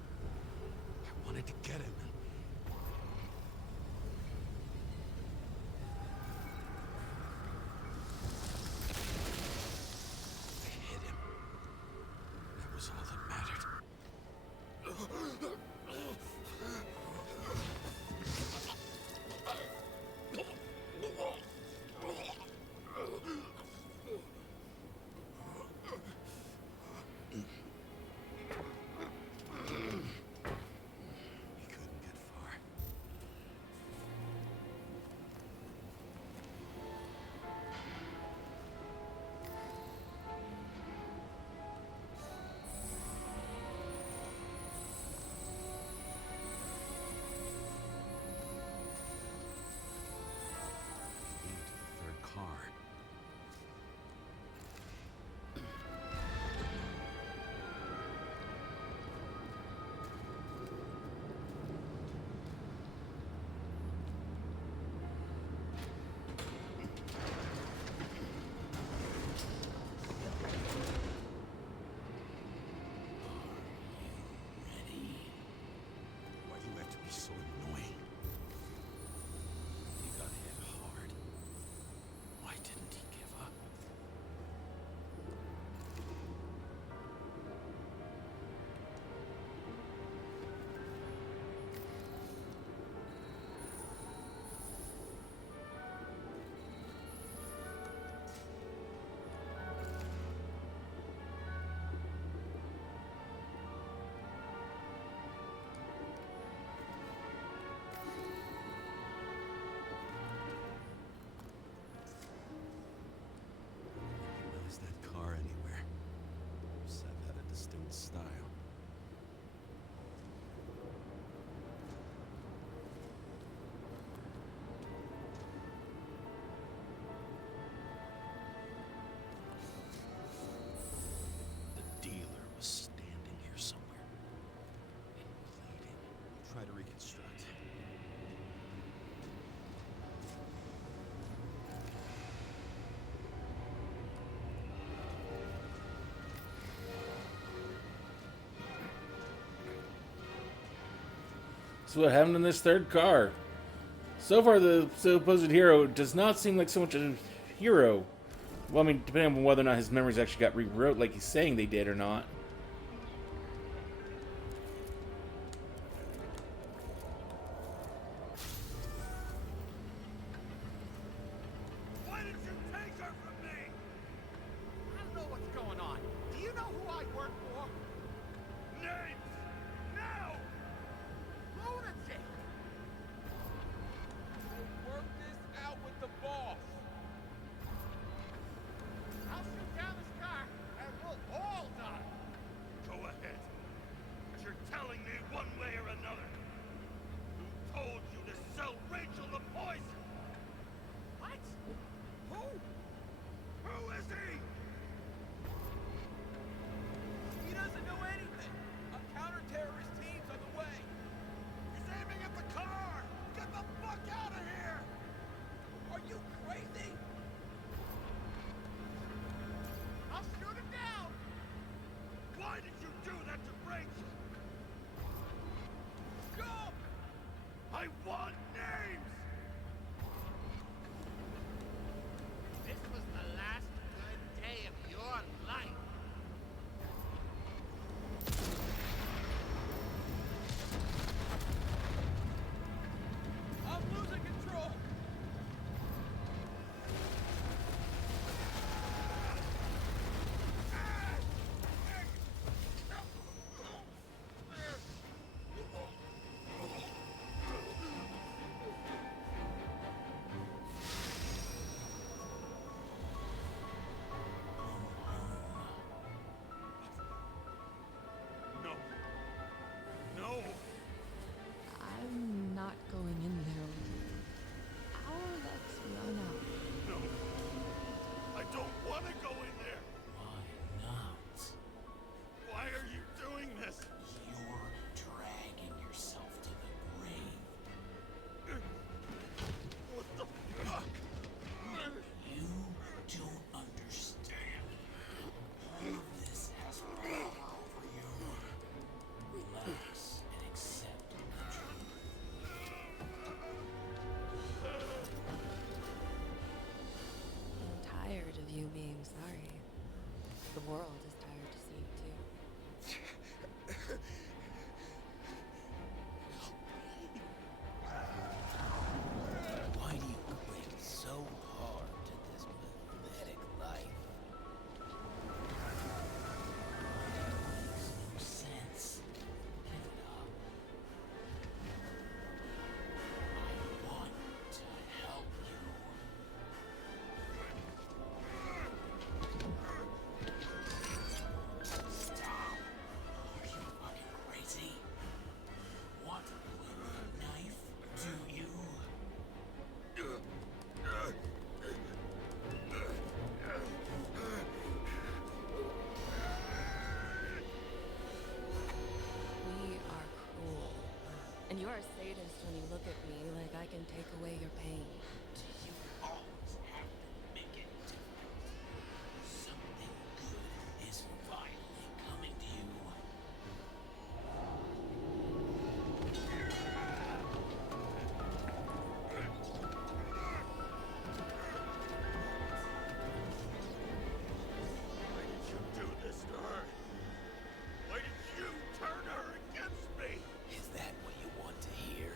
I wanted to get him. I hit him. That was all that mattered. He couldn't get far. He lead to the third car. Why do you have to be so annoying? He got hit hard. Why didn't he give up? Recognize that car anywhere. Seth had a distinct style. The dealer was standing here somewhere and bleeding. Try to reconstruct. So what happened in this third car? So far, the supposed hero does not seem like so much a hero. Well, I mean, depending on whether or not his memories actually got rewrote like he's saying they did or not. Why did you take her from me? I don't know what's going on. Do you know who I work for? Names! Now! Lunatic! We'll work this out with the boss. I'll shoot down this car and we'll all die. I want names! This was the last good day of your life. I'm losing control. No. No. I'm not going in there with you. Our luck's run out. No. I don't want to go in there. Why not? Why are you doing this? You're dragging yourself to the grave. What the fuck? You don't understand. All of this has power over you. Relax and accept the truth. I'm tired of you being sorry. The world is tired to see you too. Why do you cling so hard to this pathetic life? It makes no sense. Give it up. I want to help you. Stop. Are you fucking crazy? Want to play with a knife, do you? We are cruel. And you are a sadist when you look at me like I can take away your pain. Do you always have to make it difficult? Something good is finally coming to you. Why did you do this to her? Why did you turn her against me? Is that what you want to hear?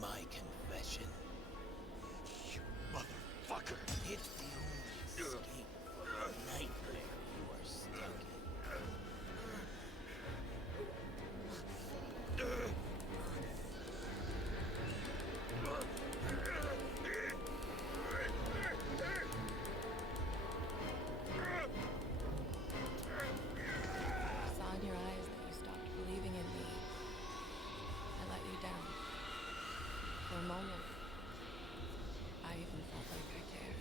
My confession? You motherfucker! It's the only escape from the nightmare you are stuck in. I saw in your eyes that you stopped believing in me. I let you down. For a moment, I even felt like I cared.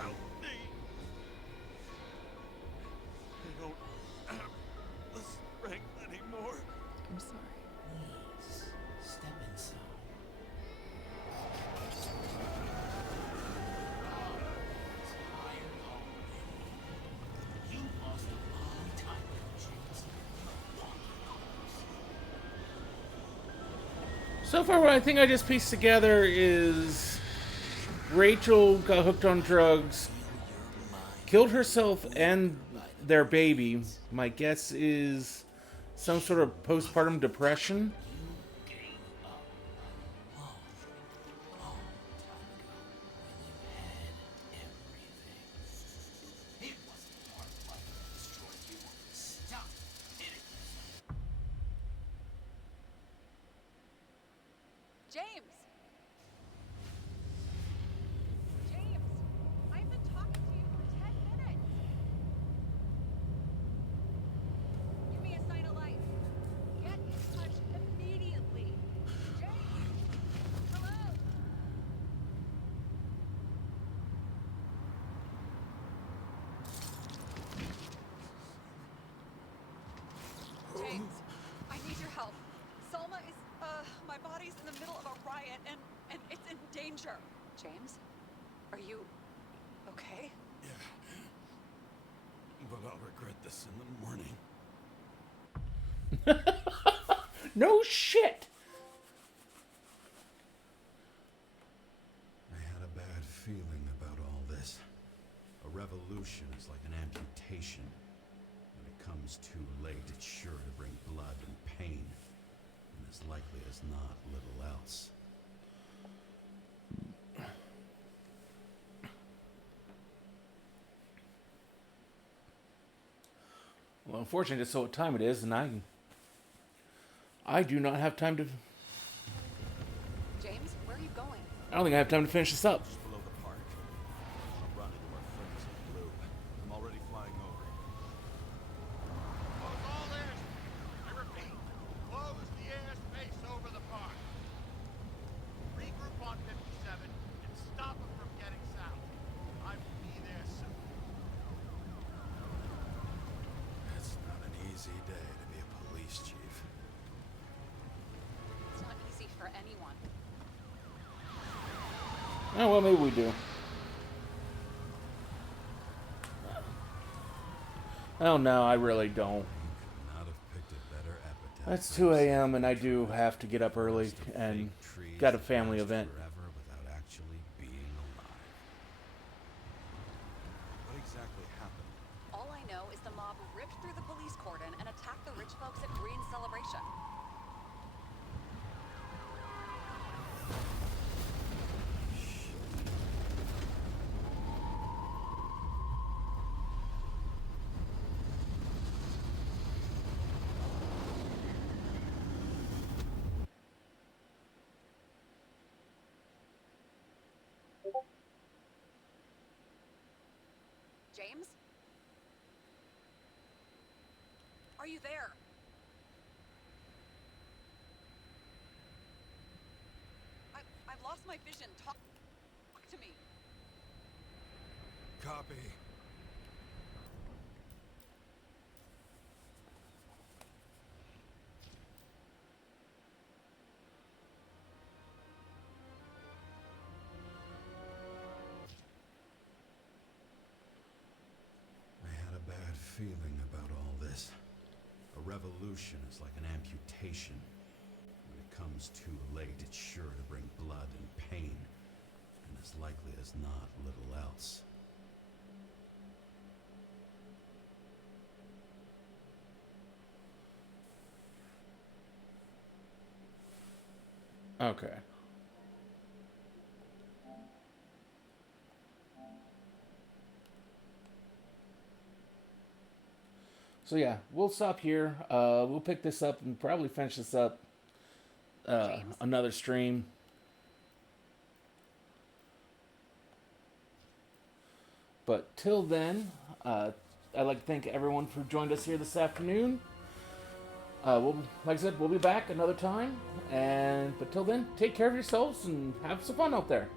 Help me! I don't have the strength anymore. I'm sorry. Please, step inside. Tired already. You lost a long time ago, James. So far, what I think I just pieced together is Rachel got hooked on drugs, killed herself and their baby. My guess is some sort of postpartum depression. You gave up a long, long time ago when you had everything. It wasn't part of life that destroyed you. Stop it. James! James! I've been talking to you for 10 minutes! Give me a sign of life. Get in touch immediately. James! Hello? James, I need your help. Selma is, my body's in the middle of a riot and it's in danger. James? Are you okay? Yeah. but I'll regret this in the morning. No shit! I had a bad feeling about all this. A revolution is like an amputation. When it comes too late, it's sure to bring blood and pain. And as likely as not, little else. Well, unfortunately, just so what time it is, and I do not have time to. James, where are you going? I don't think I have time to finish this up. Just below the park. I'll run into our friends in blue. I'm already flying over. Close all airspace. I repeat, close the airspace over the park. Regroup on 57 and stop them from getting south. I will be there soon. It's not an easy day to be a police chief. It's not easy for anyone. Oh, well, maybe we do. Oh, no, I really don't. Could not have picked a better epitaph. It's 2 a.m. and I do have to get up early and got a family event. Forever without actually being alive. What exactly happened? All I know is the mob ripped through the police cordon and attacked the rich folks at Green's celebration. James? Are you there? I've lost my vision. Talk to me. Copy. I had a bad feeling about all this. A revolution is like an amputation. When it comes too late, it's sure to bring blood and pain. And as likely as not, little else. Okay. So yeah, we'll stop here. We'll pick this up and probably finish this up another stream. But till then, I'd like to thank everyone for joining us here this afternoon. Like I said, we'll be back another time. But till then, take care of yourselves and have some fun out there.